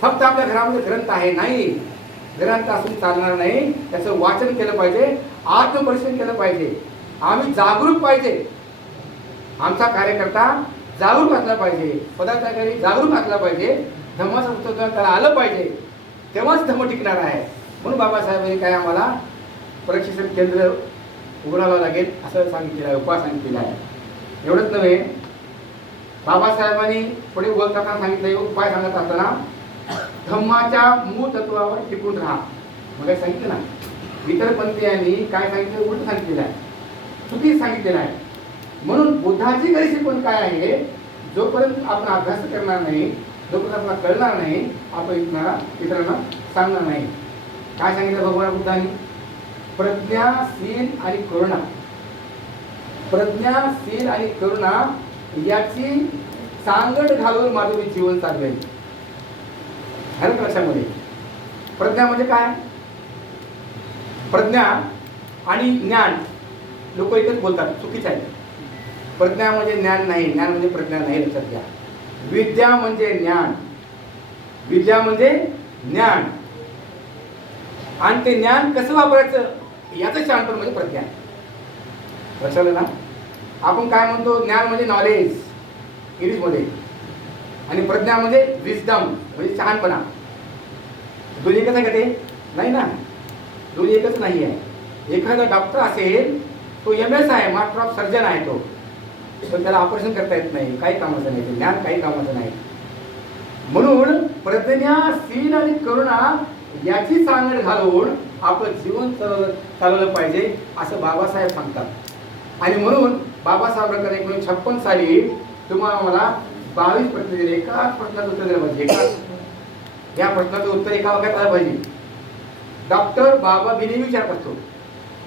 फक्त आपल्या घरामध्ये ग्रंथ आहे नाही, ग्रंथ असून चालणार नाही. त्याचं वाचन केलं पाहिजे, आत्मपरीक्षण केलं पाहिजे. आम्ही जागरूक पाहिजे, आमचा कार्यकर्ता जागरूक असला पाहिजे, पदाधिकारी जागरूक असला पाहिजे, धर्माचं पुस्तक त्याला आलं पाहिजे, तेव्हाच धर्म टिकणार आहे. म्हणून बाबासाहेबांनी काय आम्हाला प्रशिक्षण केंद्र उघडावं लागेल असं सांगितलेलं आहे, उपाय सांगितलेला आहे. एवढंच नव्हे, बाबासाहेबांनी पुढे बोलताना सांगितलं, उपाय सांगत असताना धम्माच्या मूळ तत्वावर टिकून राहा. मग काय सांगितलं ना, इतर पंथीयांनी काय सांगितलं, उलट सांगितलेलं आहे, चुकीच सांगितलेलं आहे. म्हणून बुद्धाची खरी शिकवण काय आहे, जोपर्यंत आपण अभ्यास करणार नाही, जोपर्यंत आपल्याला कळणार नाही, आपण इतरांना सांगणार नाही. काय सांगितलं भगवान बुद्धांनी? प्रज्ञा, शील आणि करुणा. प्रज्ञा, शील आणि करुणा याची सांगड घालून माझं मी जीवन चालवेल. लक्षामध्ये प्रज्ञा म्हणजे काय? प्रज्ञा आणि ज्ञान लोक एकच बोलतात, चुकीचं आहे. प्रज्ञा म्हणजे ज्ञान नाही, ज्ञान म्हणजे प्रज्ञा नाही, लक्षात घ्या. विद्या म्हणजे ज्ञान, विद्या म्हणजे ज्ञान, आणि ते ज्ञान कसं वापरायचं याचं शहाणपण म्हणजे प्रज्ञा. लक्षात ना. आपण काय म्हणतो, ज्ञान म्हणजे नॉलेज इंग्लिशमध्ये, आणि प्रज्ञा म्हणजे विजडम म्हणजे शहाणपणा. दोन्ही एकच आहे का? ते नाही ना, दोन्ही एकच नाही आहे. एखादा डॉक्टर असेल, तो MS आहे, मास्टर ऑफ सर्जन आहे, तो पण त्याला ऑपरेशन करता येत नाही, काही कामाचं नाही, ते ज्ञान काही कामाचं नाही. म्हणून प्रज्ञा, शील आणि करुणा याची सांगड घालून आपलं जीवन चालवलं पाहिजे असं बाबासाहेब सांगतात. आणि म्हणून बाबासाहेबांकडे 1956 साली तुम्हाला मला 22 प्रश्न दिले, एकाच प्रश्नाचं उत्तर दिलं पाहिजे. या प्रश्नाचं उत्तर एका वाक्यात आलं पाहिजे. डॉक्टर बाबा मी नेहमी विचार करतो,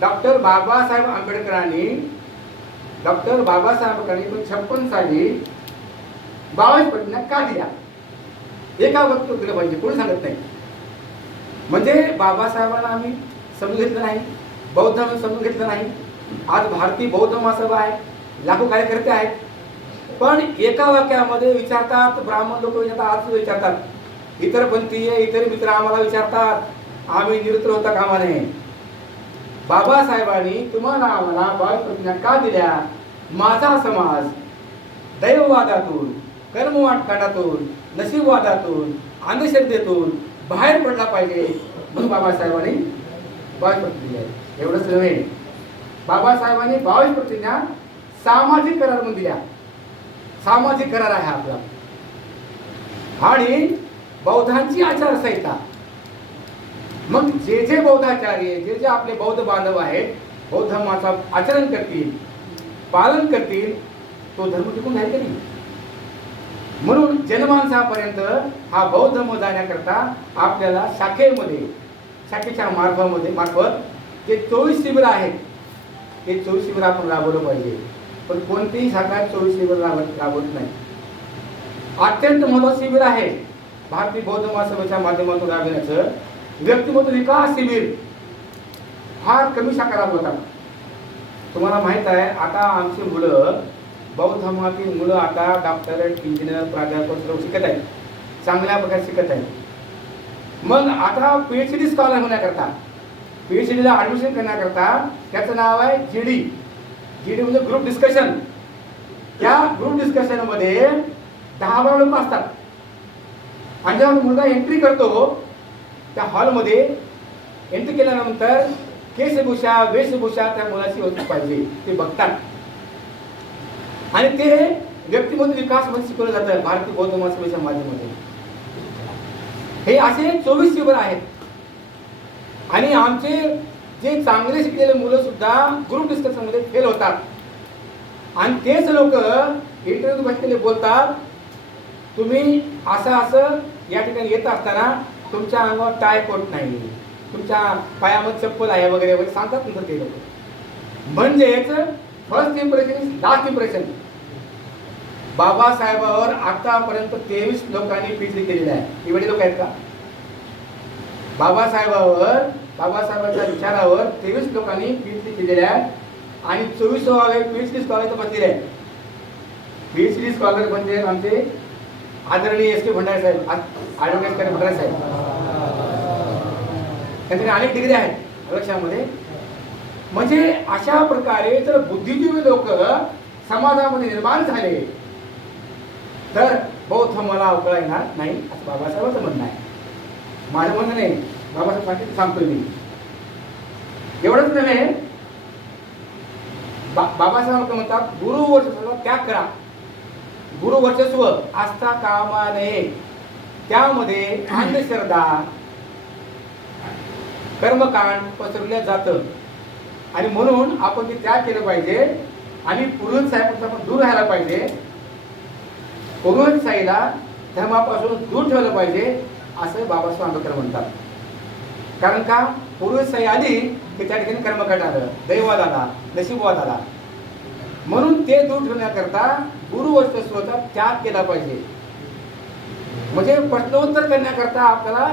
डॉक्टर बाबासाहेब आंबेडकरांनी 1956 साली 22 प्रतिज्ञा का दिल्या? एका वाक्यात उत्तर दिलं पाहिजे, कोणी सांगत नाही. म्हणजे बाबासाहेबांना आम्ही समजून घेतलं नाही, बौद्ध समजून घेतलं नाही. आज भारतीय बौद्ध महासभा आहे, लाखो कार्यकर्ते आहेत, पण एका वाक्यामध्ये विचारतात. ब्राह्मण लोक विचारतात, आज विचारतात, इतर पंथीय, इतर मित्र आम्हाला विचारतात, आम्ही निरुत्तर होता कामा नये. बाबासाहेबांनी तुम्हाला आम्हाला 22 प्रतिज्ञा का दिल्या? माझा समाज दैववादातून, कर्मवाटकांडातून, नशीबवादातून, अंधश्रद्धेतून बाहेर पडला पाहिजे, म्हणून बाबासाहेबांनी 22 प्रतिज्ञा. एवढंच नव्हे, बाबासाहेबांनी 22 प्रतिज्ञा सामाजिक करार म्हणून दिल्या. सामाजिक करार आहे आपला, आणि बौद्धांची आचारसंहिता. मग जे जे बौद्धाचार्य, जे जे आपले बौद्ध बांधव आहेत, बौद्ध धर्माचं आचरण करतील, पालन करतील, तो धर्म टिकून राहील की नाही. म्हणून जनमानसापर्यंत हा बौद्ध धर्म जाण्याकरता आपल्याला शाखेच्या मार्फत जे 24 शिबिर आहेत ते 24 शिबिर आपण राबवलं पाहिजे. पण कोणतीही शाखा 24 शिबिर राबवत नाही. अत्यंत महत्त्वाचं शिबिर आहे भारतीय बौद्ध महासभेच्या माध्यमातून राबविण्याचं व्यक्तिमत्व विकास शिबिर. फार कमी शाखा राबवतात. तुम्हाला माहित आहे आता आमची मुलं बौद्ध धर्मातील मुलं आता डॉक्टरेट, इंजिनियर, प्राध्यापक सर्व शिकत आहेत, चांगल्या प्रकारे शिकत आहेत. मग आता PhD स्कॉलर होण्याकरता, PhDला ॲडमिशन करण्याकरता त्याचं नाव आहे GD. GD म्हणजे ग्रुप डिस्कशन. त्या ग्रुप डिस्कशनमध्ये 10-12 लोक असतात. आणि जेव्हा मुलगा एंट्री करतो त्या हॉलमध्ये, एंट्री केल्यानंतर केशभूषा, वेशभूषा त्या मुलाची होती पाहिजे ते बघतात. आणि ते व्यक्तिमत्व विकास मध्ये शिकवलं जातं भारतीय बौद्ध महासभेच्या माध्यमातून. हे असे 24 शिबिर आहेत. आणि आमचे जे चांगले शिकलेले मुलं सुद्धा ग्रुप डिस्कशन मध्ये फेल होतात. आणि तेच लोक इंटरव्ह्यू बसलेले बोलतात, तुम्ही असं या ठिकाणी येत असताना तुमच्या अंगावर टाय कोट नाही, तुमच्या पायामध्ये चप्पल आहे वगैरे वगैरे सांगतात नंतर ते लोक. म्हणजेच first impression is last impression. बाबासाहेबांवर आतापर्यंत 23 लोकांनी PhD केलेली आहे. एवढे लोक आहेत का? बाबासाहेबांच्या विचारावर 23 लोकांनी PhD केलेले आहे. आणि 24वे PhD स्कॉलर बसलेले आहे. PhD स्कॉलर म्हणजे आमचे आदरणीय S.K. भंडारे साहेब, ॲडव्होकेट भंडारे साहेब. त्यांच्याकडे अनेक डिग्री आहेत लक्षामध्ये. म्हणजे अशा प्रकारे जर बुद्धिजीवी लोक समाजामध्ये निर्माण झाले तर बौद्ध मला अवकळा येणार नाही असं बाबासाहेबांचं म्हणणं आहे. माझं म्हणणं नाही, बाबासाहेब सांगतोय मी. एवढंच नव्हे, बाबासाहेब म्हणतात गुरुवर्चस्व त्याग करा. गुरुवर्चस्व असता कामा नये. त्यामध्ये अंधश्रद्धा, कर्मकांड पसरवलं जातं. आणि म्हणून आपण ते त्याग केलं पाहिजे. आणि पुरोहितशाहीपासून आपण दूर राहायला पाहिजे. पुरोहितशाहीला धर्मापासून दूर ठेवलं पाहिजे असं बाबासाहेब आंबेडकर म्हणतात. कारण का? पुरोहितशाही आली की त्या ठिकाणी कर्मकांड आलं, दैवाद आला, नशीबवाद आला. म्हणून ते दूर ठेवण्याकरता गुरुवर्चस्वाचा त्याग केला पाहिजे. म्हणजे प्रश्नोत्तर करण्याकरता आपल्याला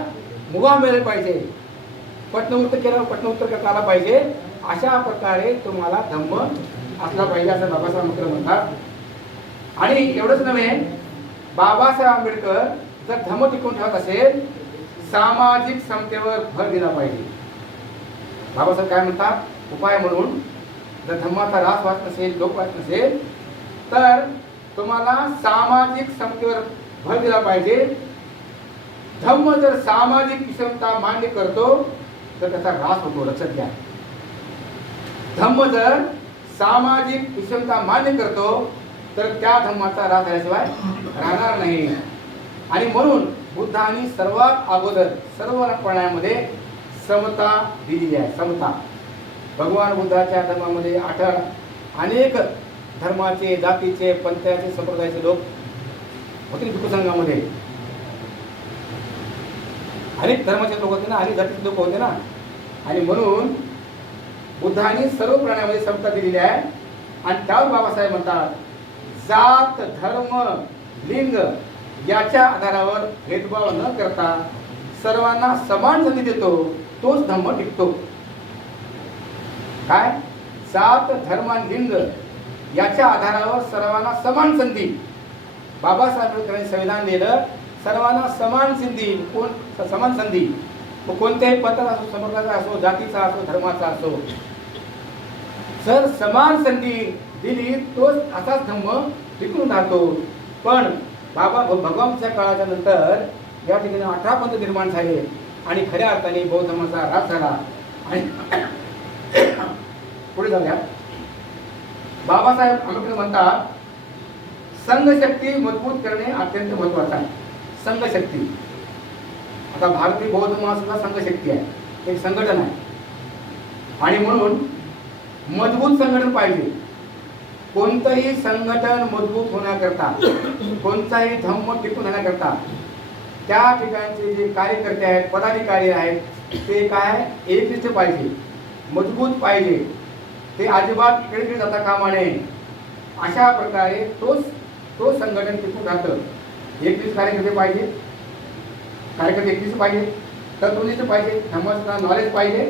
मुभा मिळाला पाहिजे. प्रश्नोत्तर करता आला पाहिजे. अशा प्रकारे तुम्हाला धम्म असला पाहिजे असं बाबासाहेब आंबेडकर म्हणतात. आणि एवढंच नव्हे, बाबासाहेब आंबेडकर जर धम्म टिकवून ठेवत असेल, सामाजिक समतेवर भर दिला पाहिजे. बाबासाहेब काय म्हणतात? उपाय म्हणून जर धम्माचा ऱ्हास वाच नसेल, लोक वाच नसेल, तर तुम्हाला सामाजिक समतेवर भर दिला पाहिजे. धम्म जर सामाजिक विषमता मान्य करतो तर त्याचा ऱ्हास होतो. लक्षात घ्या. धम्म जर सामाजिक विषमता मान्य करतो तर त्या धम्माचा ऱ्हास झाल्याशिवाय राहणार नाही. आणि म्हणून बुद्धांनी सर्वात अगोदर सर्व प्राण्यामध्ये समता दिलेली आहे. समता. भगवान बुद्धाच्या धर्मामध्ये अनेक धर्माचे, जातीचे, पंथाचे, संप्रदायाचे लोक होते. भिक्खू संघामध्ये अनेक धर्माचे लोक होते ना, अनेक जातीचे लोक होते ना. आणि म्हणून बुद्धांनी सर्व प्राण्यामध्ये समता दिलेली आहे. आणि त्यावर बाबासाहेब म्हणतात, जात, धर्म, लिंग याच्या आधारावर भेदभाव न करता सर्वांना समान संधी देतो, तोच धम्म टिकतो. काय? जात, धर्म आणि लिंग याच्या आधारावर सर्वांना समान संधी. बाबासाहेब आंबेडकरांनी संविधान दिलं, सर्वांना समान संधी. समान संधी कोणत्याही पंथाचा असो, संप्रदायाचा असो, जातीचा असो, धर्माचा असो, जर समान संधी दिली तोच असाच धम्म टिकून राहतो. पण भगवानच्या काळाच्या नंतर या ठिकाणी 18 पंथ निर्माण झाले आणि खऱ्या अर्थाने बौद्ध धर्माचा ऱ्हास झाला. आणि पुढे जाऊया. बाबासाहेब आंबेडकर म्हणतात, संघशक्ती मजबूत करणे अत्यंत महत्त्वाचं आहे. संघशक्ती. आता भारतीय बौद्ध महासभा संघशक्ती आहे, एक संघटन आहे. आणि म्हणून मजबूत संघटन पाहिजे. कोणतंही संघटन मजबूत होण्याकरता, कोणताही धम्म टिकून राहण्याकरता त्या ठिकाणचे जे कार्यकर्ते आहेत, पदाधिकारी आहेत, ते काय एकनिष्ठ पाहिजे, मजबूत पाहिजे. ते अजिबात इकडे जाता कामा नये. अशा प्रकारे तो संघटन टिकून राहतं. एकनिष्ठ कार्यकर्ते पाहिजे, कार्यकर्ते एकनिष्ठ पाहिजे, तत्वनिष्ठ पाहिजे, धर्माचं नॉलेज पाहिजे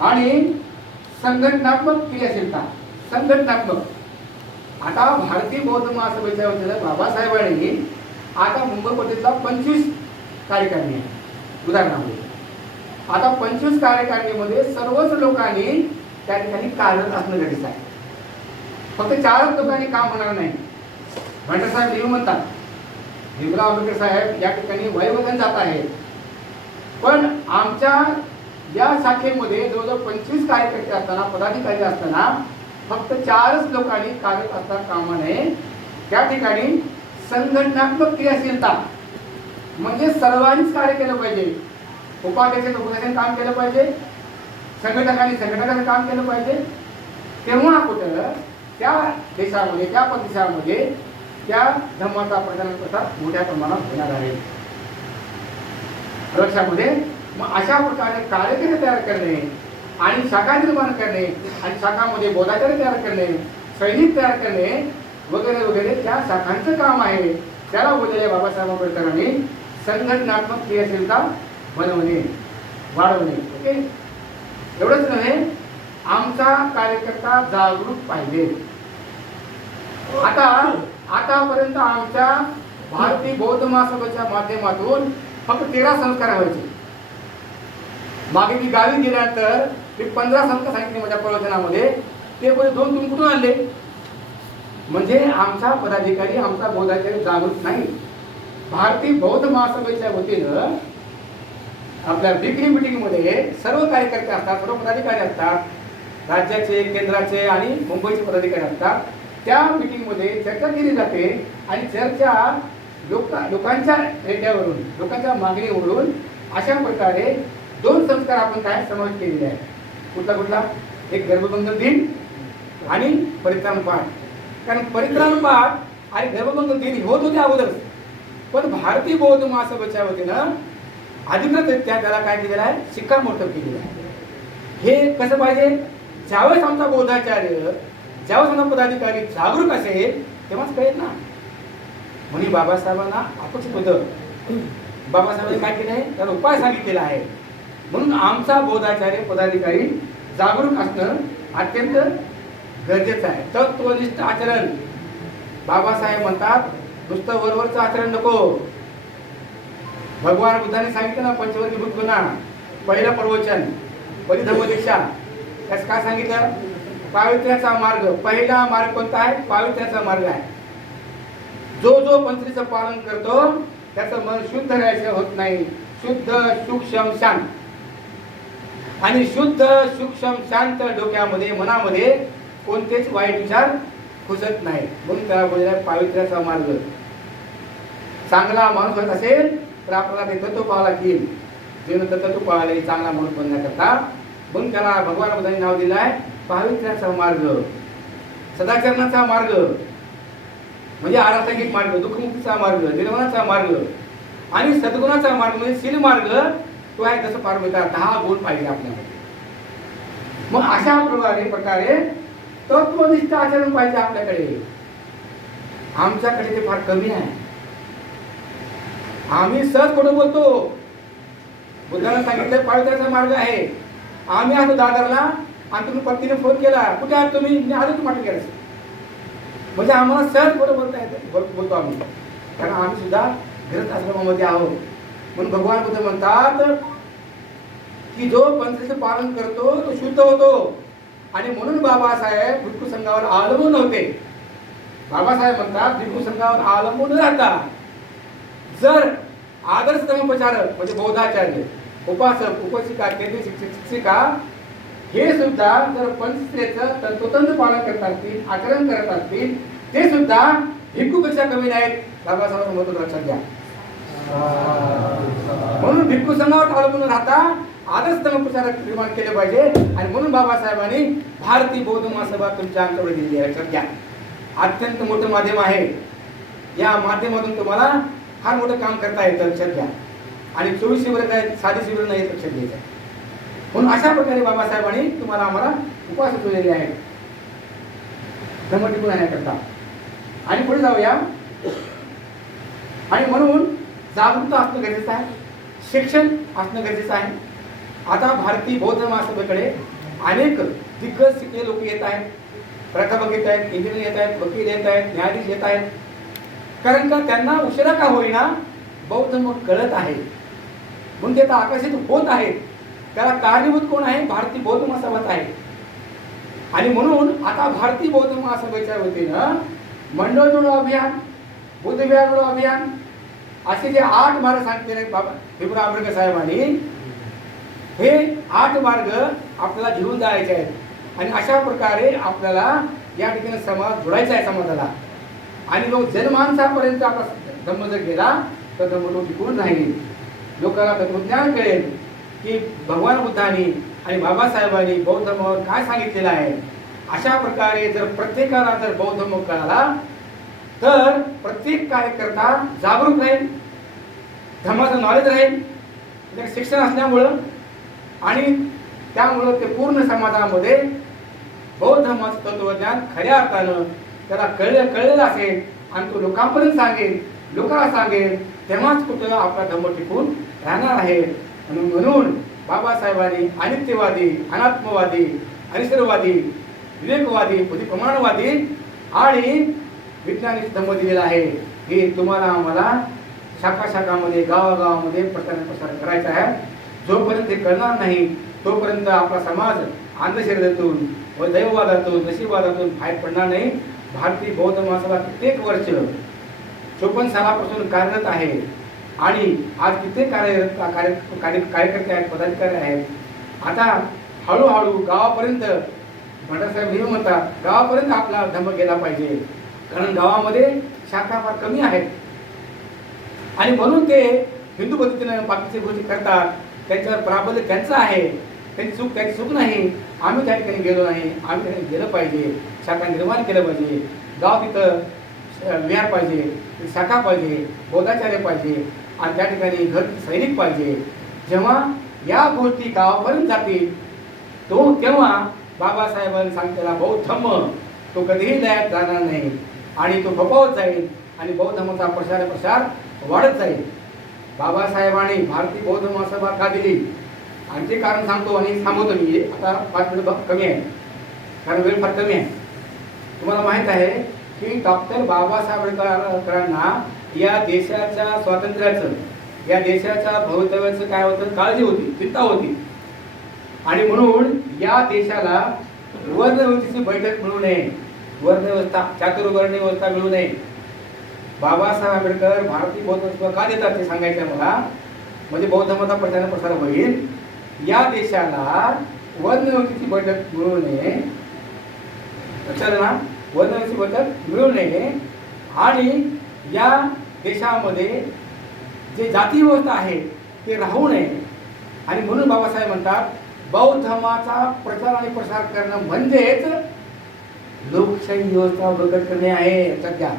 आणि संघटनात्मक क्रियाशीलता. संघटनात्मक आता भारतीय बौद्ध महासभेच्या वतीनं बाबासाहेबांनी आता मुंबई पट्टीतला 25 कार्यकारिणी आहे. उदाहरणामध्ये आता 25 कार्यकारिणीमध्ये सर्वच लोकांनी त्या ठिकाणी कार्यरत असणं गरजेचं आहे. फक्त 4च लोकांनी काम होणार नाही. भंडार साहेब नेहमी म्हणतात, भीमराव आंबेडकर साहेब या ठिकाणी वयोवदन जात आहे, पण आमच्या या शाखेमध्ये जवळजवळ 25 कार्यकर्ते असताना, पदाधिकारी असताना फक्त 4च लोकांनी कार्यरत असता कामा नये. त्या ठिकाणी संघटनात्मक क्रियाशीलता म्हणजे सर्वांनीच कार्य केलं पाहिजे. उपाध्यक्षाने उपाध्यक्षाने काम केलं पाहिजे, संघटकांनी संघटकांनी काम केलं पाहिजे. तेव्हा कुठं त्या देशामध्ये, त्या प्रदेशामध्ये त्या धर्माचा प्रचार मोठ्या प्रमाणात होणार आहे. लक्षामध्ये मग अशा प्रकारे कार्यकर्ते तयार करणे आणि शाखा निर्माण करणे आणि शाखामध्ये बोधाचार्य तयार करणे, सैनिक तयार करणे वगैरे वगैरे त्या शाखांचं काम आहे. त्याला बोललेल्या बाबासाहेब आंबेडकरांनी संघटनात्मक क्रियाशीलता बनवणे, वाढवणे. ओके, एवढंच नव्हे, आमचा कार्यकर्ता जागरूक पाहिजे. आतापर्यंत आमच्या भारतीय बौद्ध महासभेच्या माध्यमातून फक्त 13 संस्कार व्हायचे. मागे मी गावी गेल्यानंतर मी 15 संस्कार सांगितले माझ्या प्रवचनामध्ये. ते बोलले 2 तुम्ही कुठून आणले? म्हणजे आमचा पदाधिकारी, आमचा बौद्धाचार्य जागरूक नाही. भारतीय बौद्ध महासभेच्या वतीनं आपल्या वीकली मीटिंगमध्ये सर्व कार्यकर्ते असतात, सर्व पदाधिकारी असतात, राज्याचे, केंद्राचे आणि मुंबईचे पदाधिकारी असतात. त्या मीटिंगमध्ये चर्चा केली जाते आणि चर्चा लोकांच्या रेट्यावरून, लोकांच्या मागणीवरून अशा प्रकारे 2 संस्कार आपण काय समावेश केलेले आहे. कुठला? एक गर्भबंधन दिन आणि परित्राण पाठ. कारण परित्राण पाठ आणि गर्भबंधन दिन होत होते अगोदर, पण भारतीय बौद्ध महासभेच्या वतीनं अधिकृतरित्या त्याला काय केलेलं आहे, शिक्कामोर्तब केलेलं आहे. हे कसं पाहिजे, ज्यावेळेस आमचा बौद्धाचार्य, ज्यावेळेस आमचा पदाधिकारी जागरूक असेल तेव्हाच कळेल ना. म्हणजे बाबासाहेबांना अपेक्षित होतं, बाबासाहेबांनी काय केलं आहे, त्याला उपाय सांगितलेला आहे. म्हणून आमचा बौद्धाचार्य, पदाधिकारी जागरूक असणं अत्यंत गरजेचं आहे. तत्वनिष्ठ आचरण. बाबासाहेब म्हणतात नुसतं वरवरचं आचरण नको. भगवान बुद्धाने सांगितलं ना, पंचवर्गी भूतगुणा, पहिलं प्रवचन, परिधम्म दीक्षा, त्यास काय सांगितलं, पावित्र्याचा मार्ग. पहिला मार्ग कोणता आहे, पावित्र्याचा मार्ग आहे. जो पंचरीचं पालन करतो त्याचं मन शुद्ध राहायचं होत नाही. शुद्ध, सूक्ष्म, शांत. आणि शुद्ध, सूक्ष्म, शांत डोक्यामध्ये, मनामध्ये कोणतेच वाईट विचार घुसत नाही. म्हणून त्याला बोलला पावित्र्याचा मार्ग. चांगला माणूस होत असेल तर आपल्याला ते तत्व पाहावं लागेल. जे तत्व पाहाले चांगला माणूस बनण्याकरता. म्हणून त्याला भगवान बुद्धांनी नाव दिलं आहे पावित्र्याचा मार्ग, सदाचरणाचा मार्ग, म्हणजे आराधगिक मार्ग, दुःखमुक्तीचा मार्ग, निर्वाणाचा मार्ग आणि सद्गुणाचा मार्ग म्हणजे शील मार्ग. तो आहे जसं पार्वता 10 गुण पाहिजे आपल्याला. मग अशा प्रकारे तत्वनिष्ठ आचरण पाहिजे आपल्याकडे. आमच्याकडे ते फार कमी आहे. आम्ही सहज खोटं बोलतो. बुद्धाला सांगितलं पावित्र्याचा मार्ग आहे. आम्ही आलो दादरला आणि तुम्ही पत्नीने फोन केला, कुठे आहात तुम्ही? मी आलो तुम्हाला केलं. म्हणजे आम्हाला सहज खोटं बोलता येते, बोलतो आम्ही, कारण आम्ही सुद्धा गृहस्थ आश्रमामध्ये आहोत. म्हणून भगवान बुद्ध म्हणतात की जो पंचरीचं पालन करतो तो शुद्ध होतो. आणि म्हणून बाबासाहेब भिक्खू संघावर अवलंबून होते. बाबासाहेब म्हणतात भिक्खू संघावर अवलंबून राहतात. जर आदर्श धर्मप्रचारक म्हणजे बौद्धाचार्य, उपासक, उपासिका, केंद्रीय शिक्षक, शिक्षिका हे सुद्धा जर पंचशीलेचं तंतोतंत पालन करत असतील, आचरण करत असतील, ते सुद्धा भिक्खूपेक्षा कमी नाहीत. बाबासाहेब महत्व लक्षात घ्या. म्हणून भिक्खू संघावर अवलंबून राहता आदर्श धर्मप्रचारक निर्माण केले पाहिजे. आणि म्हणून बाबासाहेबांनी भारतीय बौद्ध महासभा तुमच्या आमच्याकडे दिलेली आहे. लक्षात घ्या, अत्यंत मोठं माध्यम आहे. या माध्यमातून तुम्हाला फार मोठं काम करता येतं. लक्षात घ्या. आणि 24 शिबिरं काय साधी शिबिरं नाही, लक्षात घ्यायचं. म्हणून अशा प्रकारे बाबासाहेबांनी तुम्हाला आम्हाला उपवास सुचवलेले आहेत धम्म टिकून राहण्याकरता. आणि पुढे जाऊया. आणि म्हणून जागरूकता असणं गरजेचं आहे, शिक्षण असणं गरजेचं आहे. आता भारतीय बौद्ध महासभेकडे अनेक दिग्गज शिकलेले लोक येत आहेत. प्राध्यापक येत आहेत, इंजिनियर येत आहेत, वकील येत आहेत, न्यायाधीश येत आहेत. कारण का त्यांना उशिरा का होईना बौद्ध मग कळत आहे, म्हणून ते आता आकर्षित होत आहेत. त्याला कारणीभूत कोण आहे? भारतीय बौद्ध महासभाच आहे. आणि म्हणून आता भारतीय बौद्ध महासभेच्या वतीनं मंडळ जोडो अभियान, बुद्ध विहार जोडो अभियान असे जे 8 मार्ग सांगितलेले आहेत बाबा भीमराव आंबेडकर साहेबांनी, हे 8 मार्ग आपल्याला घेऊन जायचे आहेत. आणि अशा प्रकारे आपल्याला या ठिकाणी समाज जोडायचा आहे समाजाला. आणि लोक जनमानसापर्यंत आपला धम्म जर गेला तर धम्म तो टिकून राहील. लोकांना तत्वज्ञान कळेल की भगवान बुद्धांनी आणि बाबासाहेबांनी बौद्ध धर्मावर काय सांगितलेलं आहे. अशा प्रकारे जर प्रत्येकाला जर बौद्ध धर्म कळाला तर प्रत्येक कार्यकर्ता जागरूक राहील, धर्माचं नॉलेज राहील, शिक्षण असल्यामुळं. आणि त्यामुळं ते पूर्ण समाजामध्ये बौद्ध धर्माचं तत्वज्ञान खऱ्या अर्थानं त्याला कळलेलं असेल आणि तो लोकांपर्यंत सांगेल, लोकांना सांगेल, तेव्हाच कुठं आपला धर्म टिकून राहणार आहे. म्हणून बाबासाहेबांनी अनित्यवादी, अनात्मवादी, अनिश्वरवादी, विवेकवादी, बुद्धिप्रमाणवादी आणि विज्ञानिक धर्म दिलेला आहे. हे तुम्हाला आम्हाला शाखा शाखामध्ये गावागावामध्ये प्रसार करायचा आहे. जोपर्यंत हे कळणार नाही तोपर्यंत आपला समाज अंधश्रद्धेतून व दैववादातून नशीबवादातून बाहेर पडणार नाही. भारतीय बौद्ध महासभा कित्येक वर्ष 54 सालापासून कार्यरत आहे. आणि आज कित्येक कार्यकर्ते आहेत, पदाधिकारी आहेत. आता हळूहळू गावापर्यंत भंडारसाहेब नेहमी म्हणतात गावापर्यंत आपला धर्म गेला पाहिजे. कारण गावामध्ये शाखा फार कमी आहेत. आणि म्हणून ते हिंदू पद्धतीनं बाकीच्या गोष्टी करतात. त्यांच्यावर प्राबल्य त्यांचं आहे, त्याची चूक नाही. आम्ही त्या ठिकाणी गेलो नाही, आम्ही त्या ठिकाणी गेलं पाहिजे. शाखा निर्माण केलं पाहिजे. गाव तिथं विहार पाहिजे, शाखा पाहिजे, बौद्धाचार्य पाहिजे आणि त्या ठिकाणी घर सैनिक पाहिजे. जेव्हा या गोष्टी गावापर्यंत जातील तेव्हा बाबासाहेबांनी सांगितलेला बौद्ध धर्म तो कधीही लयात जाणार नाही आणि तो बपावत जाईल आणि बौद्ध धर्माचा प्रसार वाढत जाईल. बाबासाहेबांनी भारतीय बौद्ध महासभा का दिली आणि ते कारण सांगतो आणि थांबवतो मी. आता 5 मिनिट कमी आहे कारण वेळ फार कमी आहे. तुम्हाला माहीत आहे की डॉक्टर बाबासाहेब आंबेडकरांना या देशाच्या स्वातंत्र्याचं, या देशाच्या भवितव्याचं काय होतं, काळजी होती, चिंता होती. आणि म्हणून या देशाला वर्णव्यवस्थेची बैठक मिळू नये, वर्णव्यवस्था, चातुर्वर्णीय व्यवस्था मिळू नये. बाबासाहेब आंबेडकर भारतीय बौद्ध धर्म का देतात ते सांगायचं मला. म्हणजे बौद्ध धर्माचा प्रसार होईल. या देशाला वर्णव्यवस्थेची बैठक मिळू नये, लक्षात ना, वर्णव्यवस्थेची बैठक मिळू नये. आणि या देशामध्ये जे जाती व्यवस्था आहे ते राहू नये. आणि म्हणून बाबासाहेब म्हणतात बौद्ध धर्माचा प्रचार आणि प्रसार करणं म्हणजेच लोकशाही व्यवस्था बळकट करणे आहे. लक्षात घ्या,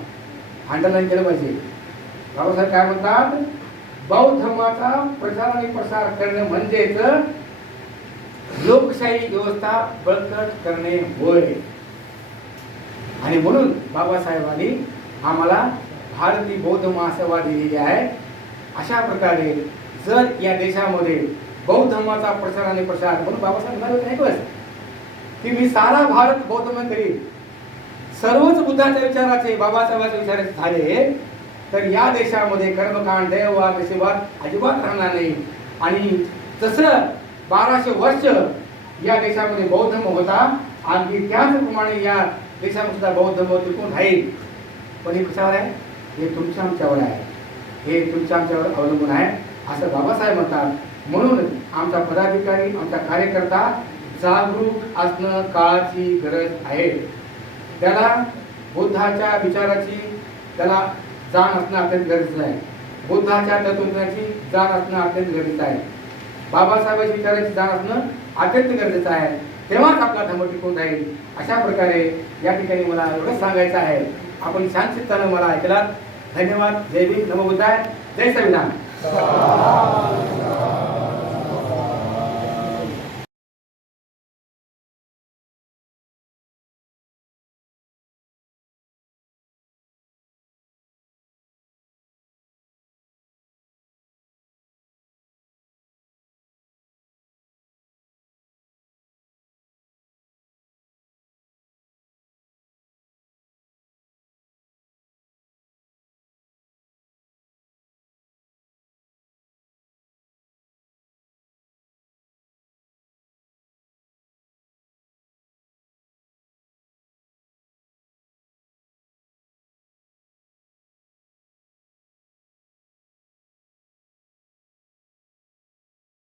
अंडरलाईन केलं पाहिजे. बाबासाहेब काय म्हणतात, बौद्ध धर्माचा प्रचार आणि प्रसार करणे म्हणजेच लोकशाही व्यवस्था बळकट करणे होय. आणि म्हणून बाबासाहेबांनी आम्हाला भारतीय बौद्ध महासभा दिलेली आहे. अशा प्रकारे जर या देशामध्ये बौद्ध धर्माचा प्रचार आणि प्रसार, म्हणून बाबासाहेब म्हणाले नाही बस की मी सारा भारत बौद्धमय करीन, सर्वच बुद्धाच्या विचाराचे, बाबासाहेबांच्या विचाराचे झाले तर या देशामध्ये कर्मकांड, दैववाद, नशीबवाद अजिबात राहणार नाही. आणि जसं 1200 वर्ष या देशामध्ये बौद्ध धर्म होता आणि त्याचप्रमाणे या देशामध्ये सुद्धा बौद्ध धर्म टिकून राहील. पण हे कशावर आहे, हे तुमच्या आमच्यावर आहे, हे तुमच्या आमच्यावर अवलंबून आहे असं बाबासाहेब म्हणतात. म्हणून आमचा पदाधिकारी, आमचा कार्यकर्ता जागरूक असणं काळाची गरज आहे. त्याला बुद्धाच्या विचाराची त्याला जाण असणं अत्यंत गरजेचं आहे. बुद्धाच्या तत्त्वज्ञानाची जाण असणं अत्यंत गरजेचं आहे. बाबासाहेबांच्या विचारांची जाण असणं अत्यंत गरजेचं आहे. तेव्हाच आपला धर्म टिकून राहील. अशा प्रकारे या ठिकाणी मला एवढंच सांगायचं आहे. आपण शांत चित्तानं मला ऐकलात. धन्यवाद. जय भीम. नमो बुद्धाय. जय संविधान.